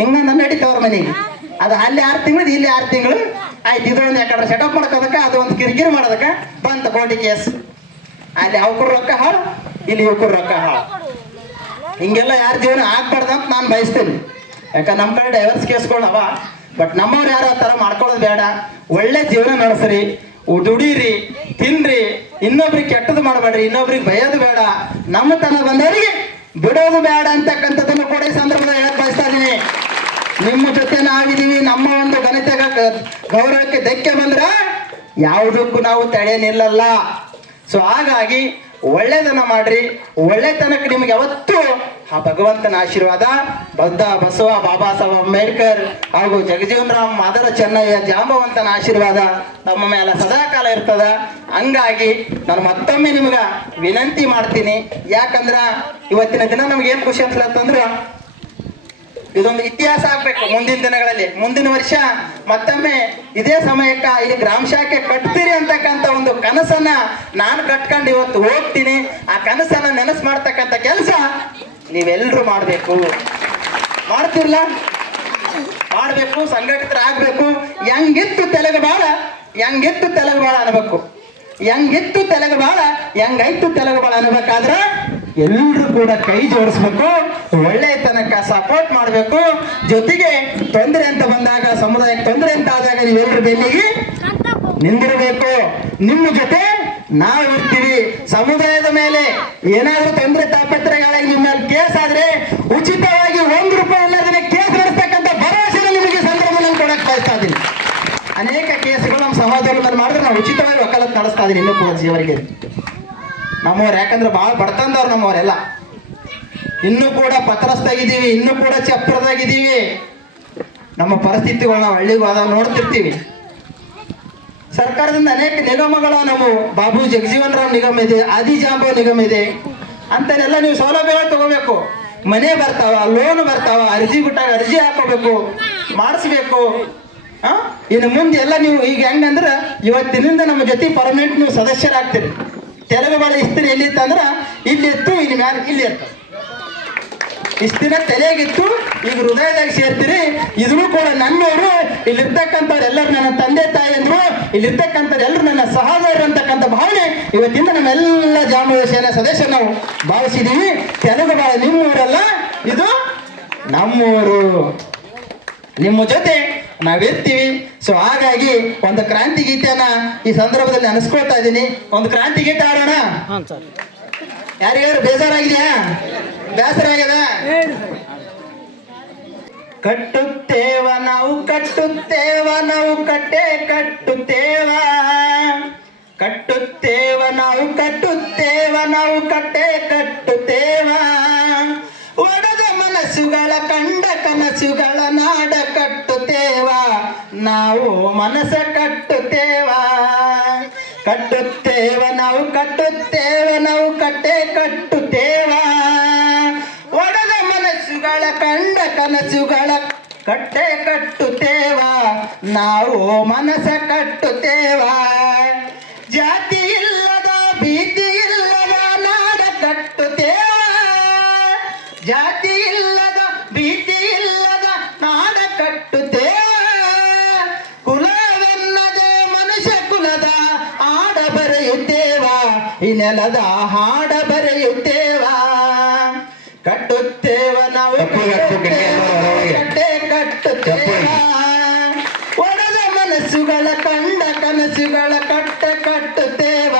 ಹಿಂಗಂದ ನಡೀತಾವ್ರ ಮನೆಗೆ. ಅದು ಅಲ್ಲಿ ಆರು ತಿಂಗಳು ಇಲ್ಲಿ ಆರು ತಿಂಗಳು ಆಯ್ತು. ಇದೊಂದು ಯಾಕಂದ್ರೆ ಸೆಟಪ್ ಮಾಡ್ಕೋದಕ್ಕೆ, ಅದು ಒಂದು ಕಿರಿಕಿರಿ ಮಾಡೋದಕ್ಕೆ ಬಂತ ಕೋಟಿ ಕೇಸ್ ಅಲ್ಲಿ ಅವ್ಕರು ರೊಕ್ಕ ಹಾಳು, ಇಲ್ಲಿ ಇವ್ಕರು ರೊಕ್ಕ ಹಾಳು. ಹಿಂಗೆಲ್ಲ ಯಾರ ಜೀವನ ಆಗ್ಬಾರ್ದು ಅಂತ ನಾನು ಬಯಸ್ತೀನಿ. ಯಾಕಂದ್ರೆ ನಮ್ಮ ಕಡೆ ಡೈವರ್ಸ್ ಕೇಸ್ಗಳು ಅವ. ಬಟ್ ನಮ್ಮವ್ರು ಯಾರು ಆ ಥರ ಮಾಡ್ಕೊಳ್ಳೋದು ಬೇಡ. ಒಳ್ಳೆ ಜೀವನ ನಡೆಸ್ರಿ, ದುಡೀರಿ, ತಿನ್ರಿ, ಇನ್ನೊಬ್ರಿಗೆ ಕೆಟ್ಟದ್ದು ಮಾಡಬೇಡ್ರಿ, ಇನ್ನೊಬ್ರಿಗೆ ಬಯೋದು ಬೇಡ. ನಮ್ಮ ತನ ಬಂದವರಿಗೆ ಬಿಡೋದು ಬೇಡ ಅಂತಕ್ಕಂಥದ್ದನ್ನು ಕೂಡ ಈ ಸಂದರ್ಭದಲ್ಲಿ ಹೇಳಕ್ ಬಯಸ್ತಾ ಇದ್ದೀನಿ. ನಿಮ್ಮ ಜೊತೆ ನಾವಿದೀವಿ ನಮ್ಮ ಒಂದು ಘನತೆಗ ಗೌರವಕ್ಕೆ ಧಕ್ಕೆ ಬಂದ್ರ ಯಾವುದಕ್ಕೂ ನಾವು ತಡೆ ನಿಲ್ಲಲ್ಲ ಸೊ ಹಾಗಾಗಿ ಒಳ್ಳೆಯದನ್ನ ಮಾಡ್ರಿ, ಒಳ್ಳೆತನಕ್ಕೆ ನಿಮ್ಗೆ ಯಾವತ್ತೂ ಆ ಭಗವಂತನ ಆಶೀರ್ವಾದ ಬದ್ಧ ಬಸವ ಬಾಬಾ ಸಾಹೇಬ್ ಅಂಬೇಡ್ಕರ್ ಹಾಗೂ ಜಗಜೀವನ್ ರಾಮ್ ಮಾದರ ಚೆನ್ನಯ್ಯ ಜಾಂಬವಂತನ ಆಶೀರ್ವಾದ ತಮ್ಮ ಮೇಲೆ ಸದಾಕಾಲ ಇರ್ತದ. ಹಂಗಾಗಿ ನಾನು ಮತ್ತೊಮ್ಮೆ ನಿಮ್ಗೆ ವಿನಂತಿ ಮಾಡ್ತೀನಿ. ಯಾಕಂದ್ರ ಇವತ್ತಿನ ದಿನ ನಮ್ಗೆ ಏನ್ ಖುಷಿ ಅನ್ಸ್ಲತ್ತಂದ್ರ ಇದೊಂದು ಇತಿಹಾಸ ಆಗ್ಬೇಕು ಮುಂದಿನ ದಿನಗಳಲ್ಲಿ. ಮುಂದಿನ ವರ್ಷ ಮತ್ತೊಮ್ಮೆ ಇದೇ ಸಮಯಕ್ಕ ಈ ಗ್ರಾಮ ಶಾಖೆ ಕಟ್ತೀರಿ ಅಂತಕ್ಕಂಥ ಒಂದು ಕನಸನ್ನ ನಾನು ಕಟ್ಕೊಂಡು ಇವತ್ತು ಹೋಗ್ತೀನಿ. ಆ ಕನಸನ್ನ ನೆನಸು ಮಾಡ್ತಕ್ಕಂಥ ಕೆಲಸ ನೀವೆಲ್ಲರೂ ಮಾಡಬೇಕು. ಮಾಡ್ತಿರ್ಲ ಮಾಡಬೇಕು, ಸಂಘಟಿತರಾಗಬೇಕು. ಹೆಂಗಿತ್ತು ತೆಲುಗು ಬಾಳ? ಹೆಂಗಿತ್ತು ತೆಲುಗು ಬಾಳ ಅನ್ಬೇಕು. ಹೆಂಗಿತ್ತು ತೆಲುಗು ಬಾಳ? ಹೆಂಗೈತು ತೆಲುಗು ಬಾಳ ಅನ್ಬೇಕಾದ್ರ ಎಲ್ಲರೂ ಕೂಡ ಕೈ ಜೋಡಿಸ್ಬೇಕು. ಒಳ್ಳೆಯತನಕ್ಕೆ ತನಕ ಸಪೋರ್ಟ್ ಮಾಡಬೇಕು. ಜೊತೆಗೆ ತೊಂದರೆ ಅಂತ ಬಂದಾಗ, ಸಮುದಾಯಕ್ಕೆ ತೊಂದರೆ ಅಂತ ಆದಾಗ ನೀವೆಲ್ಲರೂ ಬೆನ್ನಿಗೆ ನಿಂದಿರಬೇಕು. ನಿಮ್ಮ ಜೊತೆ ನಾವು ಇರ್ತೀವಿ. ಸಮುದಾಯದ ಮೇಲೆ ಏನಾದರೂ ತೊಂದರೆ ತಾಪತ್ರಗಳಾಗಿ ನಿಮ್ಮ ಮೇಲೆ ಕೇಸ್ ಆದ್ರೆ ಉಚಿತವಾಗಿ ಒಂದು ರೂಪಾಯಿ ಇಲ್ಲದೇ ಕೇಸ್ ನಡೆಸ್ತಕ್ಕಂಥ ಭರವಸೆ ನಿಮಗೆ ಸಂದರ್ಭದಲ್ಲಿ ಕೊಡಕ್ ಬಯಸ್ತಾ ಇದ್ದೀನಿ. ಅನೇಕ ಕೇಸ್ಗಳು ನಮ್ಮ ಸಮಾಜದಲ್ಲಿ ಮಾಡಿದ್ರೆ ನಾವು ಉಚಿತವಾಗಿ ವಕಾಲತ್ ನಡೆಸ್ತಾ ಇದ್ದೀನಿ ಇನ್ನೂ ಕೂಡ ಜೀವರಿಗೆ. ನಮ್ಮವ್ರು, ಯಾಕಂದ್ರೆ ಭಾಳ ಬಡತಂದವ್ರು ನಮ್ಮವರೆಲ್ಲ. ಇನ್ನೂ ಕೂಡ ಪತ್ರಸ್ತಾಗಿದ್ದೀವಿ ಇನ್ನೂ ಕೂಡ ಚಪ್ರದಾಗಿದ್ದೀವಿ. ನಮ್ಮ ಪರಿಸ್ಥಿತಿಗಳು ನಾವು ಹಳ್ಳಿಗೆ ಹೋದಾಗ ನೋಡ್ತಿರ್ತೀವಿ. ಸರ್ಕಾರದಿಂದ ಅನೇಕ ನಿಗಮಗಳು ನಾವು ಬಾಬು ಜಗಜೀವನ್ ರಾವ್ ನಿಗಮ ಇದೆ ಆದಿಜಾಂಬೋ ನಿಗಮ ಇದೆ. ಅಂತನೆಲ್ಲ ನೀವು ಸೌಲಭ್ಯಗಳು ತಗೋಬೇಕು. ಮನೆ ಬರ್ತಾವ ಲೋನ್ ಬರ್ತಾವ, ಅರ್ಜಿ ಬಿಟ್ಟಾಗ ಅರ್ಜಿ ಹಾಕೋಬೇಕು, ಮಾಡಿಸ್ಬೇಕು? ಇನ್ನು ಮುಂದೆ ಎಲ್ಲ ನೀವು ಈಗ ಹೆಂಗಂದ್ರೆ ಇವತ್ತಿನಿಂದ ನಮ್ಮ ಜೊತೆ ಪರ್ಮನೆಂಟ್ ನೀವು ಸದಸ್ಯರಾಗ್ತೀರಿ. ತೆಲುಗು ಬಾಳ ಇಸ್ತಿರ ಎಲ್ಲಿತ್ತಂದ್ರೆ ಇಲ್ಲಿತ್ತು ಇಲ್ಲಿ ಮ್ಯಾಲ, ಇಲ್ಲಿ ಇರ್ತದೆ ಇಷ್ಟು ದಿನ ತಲೆಗಿತ್ತು ಈಗ ಹೃದಯದಾಗ ಸೇರ್ತೀರಿ ಇದನ್ನು ಕೂಡ ನನ್ನವರು ಇಲ್ಲಿರ್ತಕ್ಕಂಥವ್ರು ಎಲ್ಲರೂ ನನ್ನ ತಂದೆ ತಾಯಿ ಅಂದ್ರು, ಇಲ್ಲಿರ್ತಕ್ಕಂಥವ್ರು ಎಲ್ಲರೂ ನನ್ನ ಸಹೋದರರು ಅಂತಕ್ಕಂಥ ಭಾವನೆ ಇವತ್ತಿಂದ ನಮ್ಮೆಲ್ಲ ಜಾಂಬವ ಸೇನಾ ಸದಸ್ಯರು ನಾವು ಭಾವಿಸಿದೀವಿ. ತೆಲುಗು ಬಾಳ ನಿಮ್ಮೂರಲ್ಲ, ಇದು ನಮ್ಮೂರು. ನಿಮ್ಮ ಜೊತೆ ನಾವಿರ್ತೀವಿ. ಸೊ ಹಾಗಾಗಿ ಒಂದು ಕ್ರಾಂತಿ ಗೀತೆಯನ್ನ ಈ ಸಂದರ್ಭದಲ್ಲಿ ಅನಿಸ್ಕೊಳ್ತಾ ಇದ್ದೀನಿ. ಒಂದು ಕ್ರಾಂತಿ ಗೀತೆ ಆಡೋಣ ಯಾರಿಗಾದ್ರು ಬೇಜಾರಾಗಿದೆಯಾ? ಬೇಸರ ಆಗ್ಯದ ಕಟ್ಟುತ್ತೇವ ನಾವು ಕಟ್ಟುತ್ತೇವ ನಾವು ಕಟ್ಟೆ ಕಟ್ಟುತ್ತೇವ. ಕಟ್ಟುತ್ತೇವ ನಾವು ಕಟ್ಟುತ್ತೇವ ನಾವು ಕಟ್ಟೆ ಕಟ್ಟುತ್ತೇವ. ಒಡೆದ ಮನಸ್ಸುಗಳ ಕಂಡ ಕನಸುಗಳ ನಾಡ ಕಟ್ಟುತ್ತೇವ? ನಾವು ಮನಸ್ಸ ಕಟ್ಟುತ್ತೇವ? ಕಟ್ಟುತ್ತೇವ, ನಾವು ಕಟ್ಟುತ್ತೇವ, ನಾವು ಕಟ್ಟೆ ಕಟ್ಟುತ್ತೇವ? ಒಡೆದ ಮನಸ್ಸುಗಳ ಕಂಡ ಕನಸುಗಳ ಕಟ್ಟೆ ಕಟ್ಟುತ್ತೇವ? ನಾವು ಮನಸ್ಸ ಕಟ್ಟುತ್ತೇವ? ಜಾತಿ ಇಲ್ಲದ ಭೀತಿ ಇಲ್ಲದ ಜಾತಿ ಇಲ್ಲದ ಭೀತಿ ಇಲ್ಲದ ನಾಡ ಕಟ್ಟುತ್ತೆ. ಕುಲವೆನ್ನದೆ ಮನುಷ್ಯ ಕುಲದ ಆಡ ಬರೆಯುತ್ತೇವ? ಈ ನೆಲದ ಹಾಡ ಬರೆಯುತ್ತೇವ? ಕಟ್ಟುತ್ತೇವ ನಾವು. ಕಟ್ಟೆ ಕಟ್ಟುತ್ತೇವ? ಒಡೆದ ಮನಸ್ಸುಗಳ ಕಂಡ ಕನಸುಗಳ ಕಟ್ಟೆ ಕಟ್ಟುತ್ತೇವ?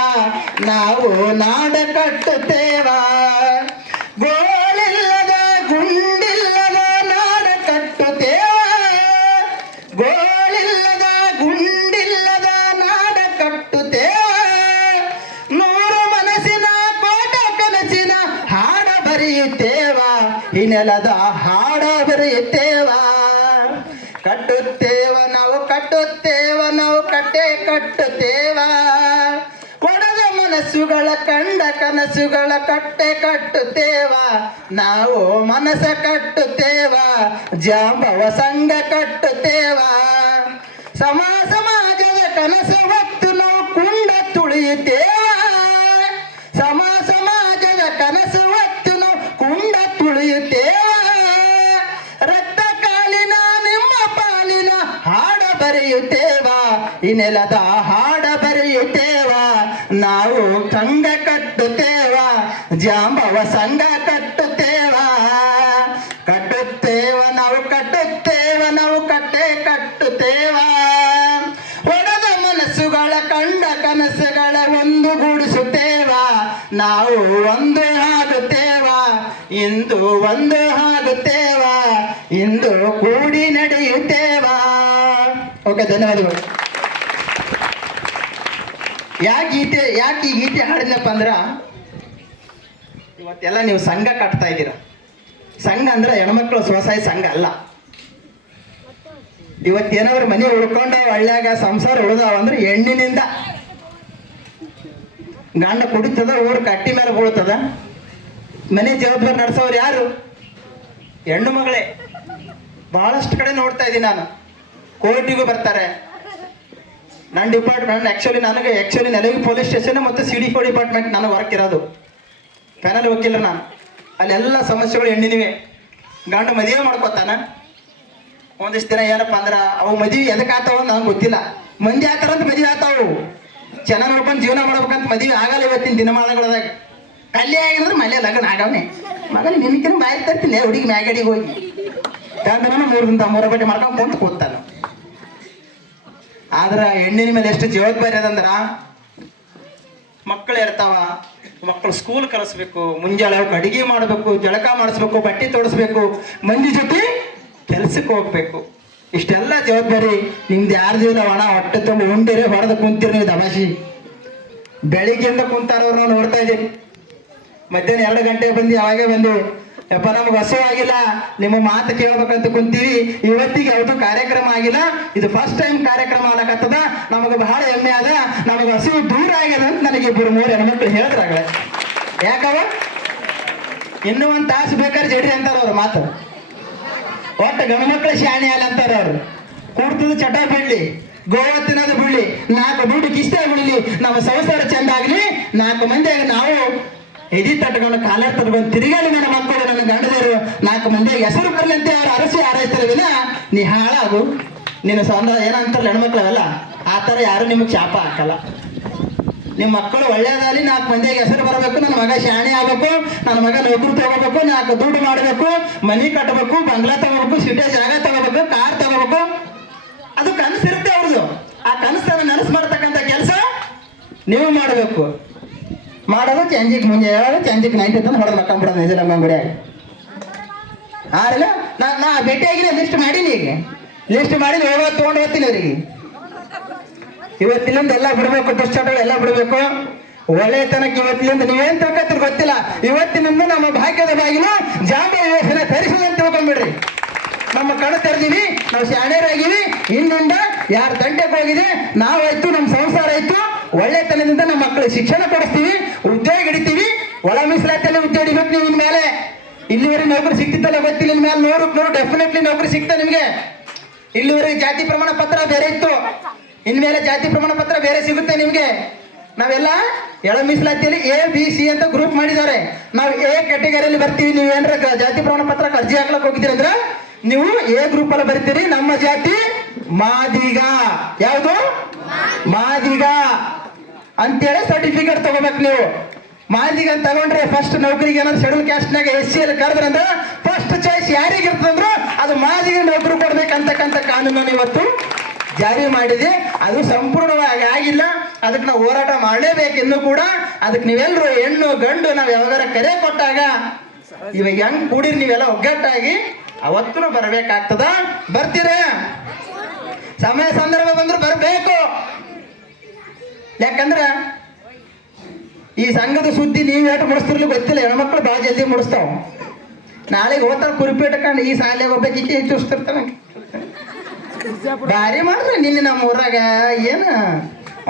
ನಾವು ನಾಡ ಕಟ್ಟುತ್ತೇವ? ಮನಸ್ಸುಗಳ ಕಂಡ ಕನಸುಗಳ ಕಟ್ಟೆ ಕಟ್ಟುತ್ತೇವ. ನಾವು ಮನಸ ಕಟ್ಟುತ್ತೇವ. ಜಾಂಬವ ಸಂಘ ಕಟ್ಟುತ್ತೇವ. ಸಮ ಸಮಾಜದ ಕನಸು ಹೊತ್ತು ನಾವು ಕುಂಡ ತುಳಿಯುತ್ತೇವ. ಸಮ ಸಮಾಜದ ಕನಸು ಹೊತ್ತು ನಾವು ಕುಂಡ ತುಳಿಯುತ್ತೇವ. ರಕ್ತ ಕಾಲಿನ ನಿಮ್ಮ ಪಾಲಿನ ಹಾಡ ಬರೆಯುತ್ತೇವ. ಈ ನೆಲದ ಹಾಡ ಬರೆಯುತ್ತೇವ. ನಾವು ಕಂಗ ಕಟ್ಟುತ್ತೇವ? ಜಾಂಬವ ಸಂಘ ಕಟ್ಟುತ್ತೇವ? ಕಟ್ಟುತ್ತೇವ, ನಾವು ಕಟ್ಟುತ್ತೇವ, ನಾವು ಕಟ್ಟೆ ಕಟ್ಟುತ್ತೇವ? ಒಡೆದ ಮನಸ್ಸುಗಳ ಕಂಡ ಕನಸುಗಳ ಒಂದುಗೂಡಿಸುತ್ತೇವ ನಾವು ಒಂದು ಆಗುತ್ತೇವ ಇಂದು ಒಂದು ಆಗುತ್ತೇವ ಇಂದು ಕೂಡಿ ನಡೆಯುತ್ತೇವ? ಓಕೆ, ಧನ್ಯವಾದಗಳು. ಯಾಕೆ ಗೀತೆ ಯಾಕೆ ಈ ಗೀತೆ ಹಾಡಿದ್ನಪ್ಪ ಅಂದ್ರ, ಇವತ್ತೆಲ್ಲ ನೀವು ಸಂಘ ಕಟ್ತಾ ಇದ್ದೀರ. ಸಂಘ ಅಂದ್ರೆ ಹೆಣ್ಮಕ್ಳು ಸ್ವಸಹಾಯ ಸಂಘ ಅಲ್ಲ. ಇವತ್ತೇನಾದ್ರು ಮನೆ ಉಳ್ಕೊಂಡ, ಹಳ್ಳ್ಯಾಗ ಸಂಸಾರ ಉಳಿದಾವ ಅಂದ್ರೆ ಹೆಣ್ಣಿನಿಂದ. ಗಂಡ ಕುಡಿತದ, ಊರು ಕಟ್ಟಿ ಮೇಲೆ ಬೀಳ್ತದ. ಮನೆ ಜವಾಬ್ದಾರಿ ನಡೆಸೋರು ಯಾರು? ಹೆಣ್ಣು ಮಗಳೇ. ಬಹಳಷ್ಟು ಕಡೆ ನೋಡ್ತಾ ಇದ್ದೀನಿ ನಾನು. ಕೋರ್ಟಿಗೂ ಬರ್ತಾರೆ. ನನ್ನ ಡಿಪಾರ್ಟ್ಮೆಂಟ್ ಆ್ಯಕ್ಚುಲಿ ನನಗೆ ಆ್ಯಕ್ಚುಲಿ ನೆಲಗಿ ಪೊಲೀಸ್ ಸ್ಟೇಷನ್ ಮತ್ತು ಸಿ ಡಿ ಫೋ ಡಿಪಾರ್ಟ್ಮೆಂಟ್ ನಾನು ವರ್ಕ್ ಇರೋದು. ಪ್ಯಾನಲ್ ವಕೀಲ ನಾನು. ಅಲ್ಲೆಲ್ಲ ಸಮಸ್ಯೆಗಳು ಹೆಣ್ಣಿನಿವೆ ಗಂಡು ಮದುವೆ ಮಾಡ್ಕೊತಾನ. ಒಂದಿಷ್ಟು ದಿನ ಏನಪ್ಪ ಅಂದ್ರೆ, ಅವು ಮದುವೆ ಎದಕ್ಕೆ ಆತಾವ ನನಗೆ ಗೊತ್ತಿಲ್ಲ. ಮಂದಿ ಅಂತ ಮದುವೆ ಆತಾವು ಚೆನ್ನಾಗಿ ನೋಡ್ಕೊಂಡು ಜೀವನ ಮಾಡ್ಬೇಕಂತ ಮದುವೆ ಆಗಲ್ಲ ಇವತ್ತಿನ ದಿನಮಾನಗಳದಾಗ. ಅಲ್ಲೇ ಆಗಿದ್ರೆ ಮಲ್ಯ, ಲಗ್ನ ಆಗವನೆ. ಮಗನ ನಿಮಗಿನ ಬಾಯಿ ತರ್ತಿಲ್ಲ ಹುಡುಗಿ ಮ್ಯಾಗಡಿಗೆ ಹೋಗಿ. ಗಂಡನ ಮೂರು ದಿನ ಮೂರ ಬಟ್ಟೆ ಮಾಡ್ಕೊಂಡು ಕುಂತು ಆದ್ರ ಹೆಣ್ಣಿನ ಮೇಲೆ ಎಷ್ಟು ಜವಾಬ್ದಾರಿ ಅದಂದ್ರ? ಮಕ್ಕಳು ಇರ್ತಾವ, ಮಕ್ಕಳು ಸ್ಕೂಲ್ ಕಲಿಸ್ಬೇಕು ಮುಂಜಾನೆ ಅಡಿಗೆ ಮಾಡಬೇಕು, ಜಳಕ ಮಾಡಿಸ್ಬೇಕು, ಬಟ್ಟೆ ತೊಡಸ್ಬೇಕು, ಮಂದಿ ಜೊತೆ ಕೆಲ್ಸಕ್ಕೆ ಹೋಗ್ಬೇಕು. ಇಷ್ಟೆಲ್ಲ ಜವಾಬ್ದಾರಿ ನಿಮ್ದು ಯಾರ್ದಿಲ್ಲ ಒಣ? ಹೊಟ್ಟೆ ತುಂಬ ಉಂಡಿರಿ ಹೊಡೆದು ಕುಂತೀರಿ ನೀವು ದಮಾಶಿ. ಬೆಳಿಗ್ಗೆಯಿಂದ ಕುಂತಾರವ್ರು ನಾವು ನೋಡ್ತಾ ಇದ್ದೀವಿ ಮಧ್ಯಾಹ್ನ ಎರಡು ಗಂಟೆ ಬಂದು ಯಾವಾಗೇ ಬಂದು ಯಪ್ಪ, ನಮ್ಗೆ ಹಸು ಆಗಿಲ್ಲ. ನಿಮ್ಮ ಮಾತು ಕೇಳ್ಬೇಕಂತ ಕುಂತೀವಿ. ಇವತ್ತಿಗೆ ಯಾವುದು ಕಾರ್ಯಕ್ರಮ ಆಗಿಲ್ಲ. ಇದು ಫಸ್ಟ್ ಟೈಮ್ ಕಾರ್ಯಕ್ರಮ ಆಗಕತ್ತದ ನಮಗೆ ಬಹಳ ಹೆಮ್ಮೆ ಅದ. ನಮಗೆ ಹಸು ದೂರ ಆಗ್ಯದ ಅಂತ ನನಗೆ ಇಬ್ಬರು ಮೂರು ಹೆಣ್ಮಕ್ಳು ಹೇಳಿದ್ರಾಗ ಯಾಕವ ಇನ್ನು ಒಂದು ತಾಸು ಬೇಕಾದ್ರೆ ಜಡ್ರಿ ಅಂತಾರ ಅವ್ರ ಮಾತು. ಒಟ್ಟು ಗಂಡ್ಮಕ್ಳು ಶಾಣೆ ಅಲ್ಲ ಅಂತಾರ ಅವ್ರು. ಕೂಡ್ತದ ಚಟ ಬಿಡ್ಲಿ, ಗೋವಾ ತಿನ್ನೋದು ಬಿಡ್ಲಿ. ನಾಲ್ಕು ದುಡ್ಡು ಕಿಸ್ತೆ ಬಿಡ್ಲಿ ನಮ್ಮ ಸಂಸಾರ ಚಂದ ಆಗ್ಲಿ. ನಾಲ್ಕು ಮಂದಿ ನಾವು ಎದಿ ತಟ್ಕೊಂಡು ಕಾಲ ತಟ್ಕೊಂಡು ತಿರುಗಾಡಿ ನನ್ನ ಮಕ್ಕಳು, ನನ್ನ ಗಂಡದರು ನಾಲ್ಕು ಮಂದಿ ಹೆಸರು ಬರಲಿ ಅಂತ ಅವ್ರು ಅರಸಿ ಆರೈಸ್ತಾರೆ ವಿನ ನೀ ಹಾಳಾಗು ನಿನ್ನ ಸ್ವಂತ ಏನಂತಾರಲ್ಲ ಹೆಣ್ಮಕ್ಳವೆಲ್ಲ, ಆ ಥರ ಯಾರು ನಿಮಗೆ ಚಾಪ ಹಾಕಲ್ಲ. ನಿಮ್ಮ ಮಕ್ಕಳು ಒಳ್ಳೇದಾಗಲಿ ನಾಲ್ಕು ಮಂದಿಗೆ ಹೆಸರು ಬರಬೇಕು, ನನ್ನ ಮಗ ಶಾಣೆ ಆಗಬೇಕು, ನನ್ನ ಮಗ ನೌಕರಿ ತಗೋಬೇಕು, ನಾಲ್ಕು ದುಡ್ಡು ಮಾಡಬೇಕು, ಮನೆ ಕಟ್ಟಬೇಕು ಬಂಗ್ಲಾ ತಗೋಬೇಕು ಸಿಟಿ ಜಾಗ ತಗೋಬೇಕು, ಕಾರ್ ತಗೋಬೇಕು. ಅದು ಕನಸಿರುತ್ತೆ ಅವ್ರದ್ದು. ಆ ಕನಸನ್ನು ನನಸು ಮಾಡ್ತಕ್ಕಂಥ ಕೆಲಸ ನೀವು ಮಾಡಬೇಕು. ಮಾಡೋದು ಚಂಜಿಗೆ ಮುಂಜೆ ಹೇಳೋದು ಚಂಜಿಗೆ ನೈಟ್ ತಂದು ಹೊಡೆದು ಮಕ್ಕಂಬಿಡೋದು ನಿಜ ನಮ್ಮ ಅಂಗಡಿ ಆರಲ್ಲ? ನಾ ನಾ ಭೇಟಿಯಾಗಿನ ಲಿಸ್ಟ್ ಮಾಡೀನಿ ಈಗ. ಲಿಸ್ಟ್ ಮಾಡಿ ಹೋಗೋದು ತೊಗೊಂಡು ಹೋಗ್ತೀನಿ ಅವರಿಗೆ. ಇವತ್ತಿನಿಂದ ಎಲ್ಲ ಬಿಡಬೇಕು, ದುಶ್ಚಟಗಳು ಎಲ್ಲ ಬಿಡಬೇಕು. ಒಳ್ಳೆತನಕ್ಕೆ ಇವತ್ತಿನಿಂದ ನೀವೇನ್ ತಿಳ್ಕೊತೀರಿ ಗೊತ್ತಿಲ್ಲ. ಇವತ್ತಿನಿಂದ ನಮ್ಮ ಭಾಗ್ಯದ ಬಾಗಿಲು ಜಾಂಬ ಯೋಜನೆ ತರಿಸದಂತ ತಿಳ್ಕೊಂಡ್ಬಿಡ್ರಿ ನಮ್ಮ ಕಣ್ಣು ತೆರೆದೀವಿ, ನಾವು ಶಾಣೆರಾಗಿವಿ ಇನ್ನಿಂದ ಯಾರ ದಂಡೆಗೆ ಹೋಗಿದೆ, ನಾವಾಯ್ತು, ನಮ್ಮ ಸಂಸಾರ ಆಯ್ತು. ಒಳ್ಳೆತನದಿಂದ ನಮ್ಮ ಮಕ್ಕಳಿಗೆ ಶಿಕ್ಷಣ ಕೊಡಿಸ್ತೀವಿ, ಉದ್ಯೋಗ ಹಿಡಿತೀವಿ, ಒಳ ಮೀಸಲಾತಿಯಲ್ಲಿ ಉದ್ಯೋಗ ಹಿಡಿಬೇಕು ನೀವು ಇನ್ಮೇಲೆ. ಇಲ್ಲಿವರೆಗೆ ನೌಕರಿ ಸಿಗ್ತಿತ್ತಲ್ಲ ಗೊತ್ತಿಲ್ಲ, ಇನ್ಮೇಲೆ ನೂರಕ್ಕೆ ನೂರು ಡೆಫಿನೆಟ್ಲಿ ನೌಕರಿ ಸಿಗ್ತಾ ನಿಮಗೆ. ಇಲ್ಲಿವರೆಗೆ ಜಾತಿ ಪ್ರಮಾಣ ಪತ್ರ ಬೇರೆ ಇತ್ತು. ಇನ್ಮೇಲೆ ಜಾತಿ ಪ್ರಮಾಣ ಪತ್ರ ಬೇರೆ ಸಿಗುತ್ತೆ ನಿಮ್ಗೆ. ನಾವೆಲ್ಲ ಎಳ ಮೀಸಲಾತಿಯಲ್ಲಿ ಎ ಬಿ ಸಿ ಅಂತ ಗ್ರೂಪ್ ಮಾಡಿದ್ದಾರೆ. ನಾವು ಎ ಕ್ಯಾಟಗರಿಯಲ್ಲಿ ಬರ್ತೀವಿ, ನೀವು ಏನಾರ ಜಾತಿ ಪ್ರಮಾಣ ಪತ್ರಕ್ಕೆ ಅರ್ಜಿ ಹಾಕ್ಲಕ್ ಹೋಗಿದ್ದೀರಿ ಅಂದ್ರೆ, ನೀವು ಎ ಗ್ರೂಪ್ ಅಲ್ಲಿ ಬರ್ತೀರಿ. ನಮ್ಮ ಜಾತಿ ಮಾದಿಗ. ಯಾವುದು? ಮಾದಿಗ. ಅಂತೇಳಿ ಸರ್ಟಿಫಿಕೇಟ್ ತಗೋಬೇಕು ನೀವು. ಮಾದಿಗ ಅಂತ ತಗೊಂಡ್ರೆ ಫಸ್ಟ್ ನೌಕರಿಗೆ ಏನಂದ್ರೆ ಶೆಡ್ಯೂಲ್ ಕ್ಯಾಸ್ಟ್ನಾಗ ಎಸ್ ಸಿ ಅಲ್ಲಿ ಕರೆದ್ರಂದ್ರೆ ಫಸ್ಟ್ ಚಾಯ್ಸ್ ಯಾರಿಗೆ ಇರ್ತಂದ್ರು ಅದು ಮಾದಿಗ ನೌಕರಿ ಕೊಡ್ಬೇಕಂತಕ್ಕಂಥ ಕಾನೂನನ್ನು ಇವತ್ತು ಜಾರಿ ಮಾಡಿದೆ. ಅದು ಸಂಪೂರ್ಣವಾಗಿ ಆಗಿಲ್ಲ. ಅದಕ್ಕೆ ನಾವು ಹೋರಾಟ ಮಾಡಲೇಬೇಕು ಇನ್ನು ಕೂಡ. ಅದಕ್ಕೆ ನೀವೆಲ್ಲರೂ ಹೆಣ್ಣು, ಗಂಡು ನಾವು ಯಾವಾಗಾರ ಕರೆ ಕೊಟ್ಟಾಗ ಇವಾಗ ಹೆಂಗ್ ಕೂಡಿರಿ ನೀವೆಲ್ಲ ಒಗ್ಗಟ್ಟಾಗಿ ಅವತ್ತೂ ಬರಬೇಕಾಗ್ತದ. ಬರ್ತೀರ? ಸಮಯ ಸಂದರ್ಭ ಬಂದ್ರೆ ಬರಬೇಕು. ಯಾಕಂದ್ರ ಈ ಸಂಘದ ಸುದ್ದಿ ನೀವು ಯಾಕೆ ಮುಡಿಸ್ತಿರ್ಲಿ ಗೊತ್ತಿಲ್ಲ, ಹೆಣ್ಮಕ್ಳು ಭಾಳ ಜಲ್ದಿ ಮುಡಿಸ್ತಾವ. ನಾಳೆಗೆ ಹೋಗ್ತಾರ ಕುರಿಪೇಟ ಕಂಡು ಈ ಹೋಗ್ಬೇಕು, ಈಕೆ ಚೂಸ್ತಿರ್ತಾನೆ ಭಾರಿ ಮಾಡ್ರಿ ನಿನ್ನೆ ನಮ್ಮ ಊರಾಗ, ಏನು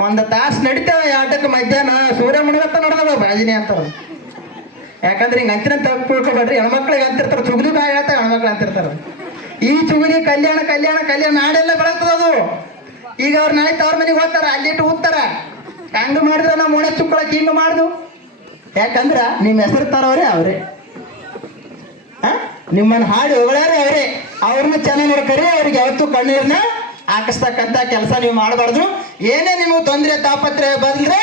ಒಂದು ತಾಸು ನಡಿತಾವ ಆಟಕ್ಕೆ ಮಧ್ಯಾಹ್ನ, ಸೂರ್ಯ ಮುಣಗತ್ತ ನೋಡ್ದವ ಬಾಜಿನಿ ಅಂತ ಯಾಕಂದ್ರೆ ಹಿಂಗೆ ಅಂತಿನ ತಪ್ಪು ತಿಳ್ಕೊಬೇಡ್ರಿ, ಹೆಣ್ಮಕ್ಳಿಗೆ ಅಂತಿರ್ತಾರೆ, ಚುಗುಲಿ ಬಾಯಿ ಹೇಳ್ತಾವ ಹೆಣ್ಮಕ್ಳು ಅಂತಿರ್ತಾರೆ. ಈ ಚುಗುಲಿ ಕಲ್ಯಾಣ ಕಲ್ಯಾಣ ಕಲ್ಯಾಣ, ನಾಡೆಲ್ಲ ಬೆಳಗ್ತದ ಅದು. ಈಗ ಅವ್ರು ನಾಳೆ ತವ್ರ ಮನೆಗೆ ಹೋಗ್ತಾರ ಅಲ್ಲಿಟ್ಟು ಹೋಗ್ತಾರ ಹಂಗ ಮಾಡಿದ್ರೆ ನಾವು ಮೊಣೆ ಚುಕ್ಕೊಳಕ್ ಹಿಂಗ ಮಾಡ್ದು? ಯಾಕಂದ್ರ ನಿಮ್ಮ ಹೆಸರು ತರೋರೇ ಅವ್ರೆ? ನಿಮ್ಮನ್ನ ಹಾಡಿ ಹೊಗಳಾರೆ ಅವರೇ. ಅವ್ರನ್ನ ಚೆನ್ನಾಗಿ ನೋಡ್ಕರಿ ಅವ್ರಿಗೆ ಯಾವತ್ತು ಕಣ್ಣೀರನ್ನ ಹಾಕಿಸ್ತಕ್ಕಂತ ಕೆಲಸ ನೀವು ಮಾಡಬಾರ್ದು. ಏನೇ ನಿಮಗೆ ತೊಂದರೆ ತಾಪತ್ರೆ ಬಂದ್ರೆ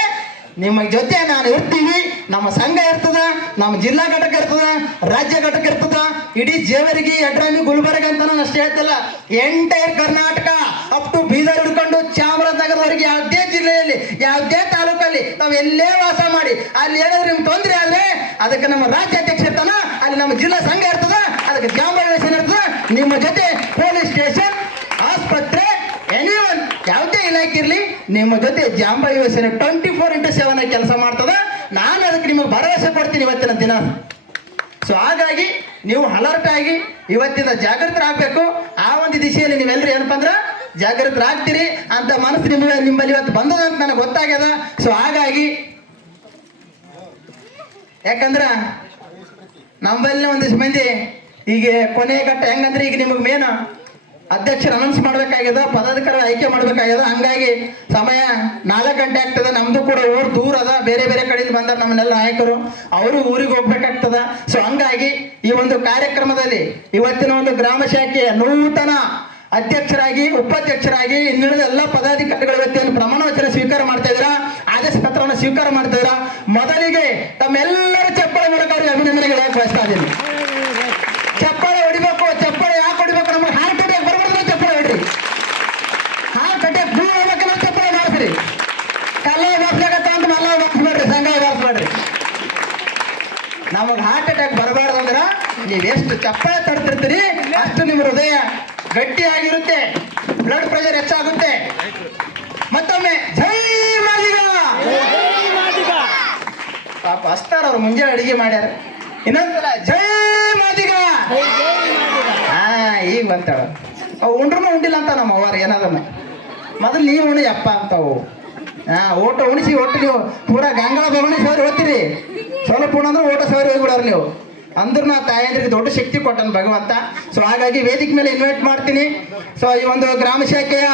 ನಿಮ್ಮ ಜೊತೆ ನಾನು ಇರ್ತೀವಿ ನಮ್ಮ ಸಂಘ ಇರ್ತದ, ನಮ್ಮ ಜಿಲ್ಲಾ ಘಟಕ ಇರ್ತದ, ರಾಜ್ಯ ಘಟಕ ಇರ್ತದ, ಇಡೀ ಜೇವರಿಗೆ ಯಡ್ರಾಮಿ ಗುಲ್ಬರ್ಗ ಅಂತ ನಾನು ಅಷ್ಟೇ ಹೇಳ್ತಲ್ಲ entire Karnataka up to Bidar ಹಿಡ್ಕೊಂಡು ಚಾಮರಾಜನಗರದವರೆಗೆ ಯಾವುದೇ ಜಿಲ್ಲೆಯಲ್ಲಿ, ಯಾವುದೇ ತಾಲೂಕಲ್ಲಿ ನಾವು ಎಲ್ಲೇ ವಾಸ ಮಾಡಿ, ಅಲ್ಲಿ ಏನಾದ್ರು ನಿಮ್ಗೆ ತೊಂದರೆ ಆದ್ರೆ ಅದಕ್ಕೆ ನಮ್ಮ ರಾಜ್ಯಾಧ್ಯಕ್ಷ ಇರ್ತಾನ, ಅಲ್ಲಿ ನಮ್ಮ ಜಿಲ್ಲಾ ಸಂಘ ಇರ್ತದ, ಅದಕ್ಕೆ ಗ್ರಾಮ ಯೋಜನೆ ಇರ್ತದ ನಿಮ್ಮ ಜೊತೆ ಪೊಲೀಸ್ ಸ್ಟೇಷನ್, ಆಸ್ಪತ್ರೆ ಎನಿ ಒನ್ ಯಾವುದೇ ಇಲಾಖೆ ಇರಲಿ, ನಿಮ್ಮ ಜೊತೆ ಜಾಂಬ ಯೋಜನೆ ಟ್ವೆಂಟಿ ಫೋರ್ ಇಂಟು ಸೆವೆನ್ ಕೆಲಸ ಮಾಡ್ತದ. ನಾನು ಅದಕ್ಕೆ ನಿಮಗೆ ಭರವಸೆ ಕೊಡ್ತೀನಿ ಇವತ್ತಿನ ದಿನ. ಸೊ ಹಾಗಾಗಿ ನೀವು ಅಲರ್ಟ್ ಆಗಿ ಇವತ್ತಿನ ಜಾಗೃತರಾಗಬೇಕು. ಆ ಒಂದು ದಿಶೆಯಲ್ಲಿ ನೀವೆಲ್ಲರೂ ಏನಪ್ಪ ಅಂದ್ರೆ ಜಾಗೃತರಾಗ್ತೀರಿ ಅಂತ ಮನಸ್ಸು ನಿಮಗೆ ನಿಮ್ಮಲ್ಲಿ ಇವತ್ತು ಬಂದದ ಅಂತ ನನಗೆ ಗೊತ್ತಾಗ್ಯದ. ಸೊ ಹಾಗಾಗಿ ಯಾಕಂದ್ರ ನಮ್ಮಲ್ಲಿ ಒಂದಿಷ್ಟು ಮಂದಿ ಈಗ ಕೊನೆ ಘಟ್ಟ ಹೆಂಗಂದ್ರೆ ಈಗ ನಿಮಗೆ ಮೇನ ಅಧ್ಯಕ್ಷರು ಅನೌನ್ಸ್ ಮಾಡ್ಬೇಕಾಗ್ಯದ ಪದಾಧಿಕಾರಿ ಆಯ್ಕೆ ಮಾಡ್ಬೇಕಾಗ್ಯದ. ಹಂಗಾಗಿ ಸಮಯ ನಾಲ್ಕು ಗಂಟೆ ಆಗ್ತದ. ನಮ್ದು ಕೂಡ ಊರು ದೂರ ಅದ. ಬೇರೆ ಬೇರೆ ಕಡೆಯಿಂದ ಬಂದ ನಮ್ಮನ್ನೆಲ್ಲ ನಾಯಕರು. ಅವರು ಊರಿಗೆ ಹೋಗ್ಬೇಕಾಗ್ತದ. ಸೊ ಹಂಗಾಗಿ ಈ ಒಂದು ಕಾರ್ಯಕ್ರಮದಲ್ಲಿ ಇವತ್ತಿನ ಒಂದು ಗ್ರಾಮ ಶಾಖೆಯ ನೂತನ ಅಧ್ಯಕ್ಷರಾಗಿ, ಉಪಾಧ್ಯಕ್ಷರಾಗಿ ಇನ್ನುಳಿದ ಎಲ್ಲ ಪದಾಧಿಕಾರಿಗಳ ವ್ಯಕ್ತಿಯನ್ನು ಪ್ರಮಾಣ ವಚನ ಸ್ವೀಕಾರ ಮಾಡ್ತಾ ಇದ್ದೀರಾ? ಆದೇಶ ಪತ್ರವನ್ನು ಸ್ವೀಕಾರ ಮಾಡ್ತಾ ಇದ್ರ ಮೊದಲಿಗೆ ತಮ್ಮೆಲ್ಲರ ಚಪ್ಪಳ ಮೂಲಕ ಅವರಿಗೆ ಅಭಿನಂದನೆಗಳು ಹೇಳಕ್ ಬಯಸ್ತಾ ಇದ್ದೀನಿ. ಚಪ್ಪಳ ಹೊಡಿಬೇಕು, ಚಪ್ಪಳ ಯಾಕೆ ಹೊಡಿಬೇಕು? ನಮ್ಮ ಹಾರ್ಟ್ ಅಟ್ಯಾಕ್ ಬರ್ಬಾರ್ದು ಚಪ್ಪಳ ಹೇಳ್ರಿ ಹಾರ್ಟ್ ಅಟ್ಯಾಕ್ ದೂರ ಹೋಗ್ಬೇಕಂದ್ರೆ ಚಪ್ಪಳ ಮಾಡ್ತೀರಿ ಕಲ್ಲ ಬಾರ್ಸ್ಲಾಗತ್ತ ಅಂತ ಮಲ್ಲ ಬಾರಿಸ್ಬೇಡ್ರಿ ಸಂಘ ಬಾರಿಸ್ಬೇಡ್ರಿ ನಮಗೆ ಹಾರ್ಟ್ ಅಟ್ಯಾಕ್ ಬರಬಾರ್ದು ಅಂದ್ರೆ ಎಷ್ಟು ಚಪ್ಪಳ ತಡ್ತಿರ್ತೀರಿ, ಅಷ್ಟು ನಿಮ್ಮ ಹೃದಯ ಗಟ್ಟಿಯಾಗಿರುತ್ತೆ. ಬ್ಲಡ್ ಪ್ರೆಷರ್ ಹೆಚ್ಚಾಗುತ್ತೆ. ಮತ್ತೊಮ್ಮೆ ಜೈ ಮಾದಿಗ. ಪಾಪ ಅಸ್ತಾರ ಅವ್ರು ಮುಂಜಾನೆ ಅಡಿಗೆ ಮಾಡ್ಯಾರ. ಇನ್ನೊಂದ್ಸಲ ಜೈ ಮಾದಿಗ. ಹಾ ಈಗ ಬಂತಾಳ. ಅವು ಉಂಡ್ರು ಉಂಡಿಲ್ಲ ಅಂತ ನಮ್ಮ ಅವ್ವಾರ ಏನಾದಮ್ಮ ಮೊದಲು ನೀವು ಉಣಿ ಅಪ್ಪ ಅಂತಾವು ಹಾ, ಓಟ ಉಣಿಸಿ ಒಟ್ಟು ನೀವು. ಪೂರಾ ಗಂಗಾ ಬಗಣಿ ಸೇರಿ ಓದ್ತೀರಿ ಸ್ವಲ್ಪ ಉಣ ಅಂದ್ರೆ ಊಟ ಸರಿ ಹೋಗ್ಬಿಡಾರ ನೀವು. ಅಂದ್ರೂ ನಾ ತಾಯಂದ್ರಿಗೆ ದೊಡ್ಡ ಶಕ್ತಿ ಕೊಟ್ಟನು ಭಗವಂತ. ಸೊ ಹಾಗಾಗಿ ವೇದಿಕೆ ಮೇಲೆ ಇನ್ವೈಟ್ ಮಾಡ್ತೀನಿ. ಸೊ ಈ ಒಂದು ಗ್ರಾಮ ಶಾಖೆಯ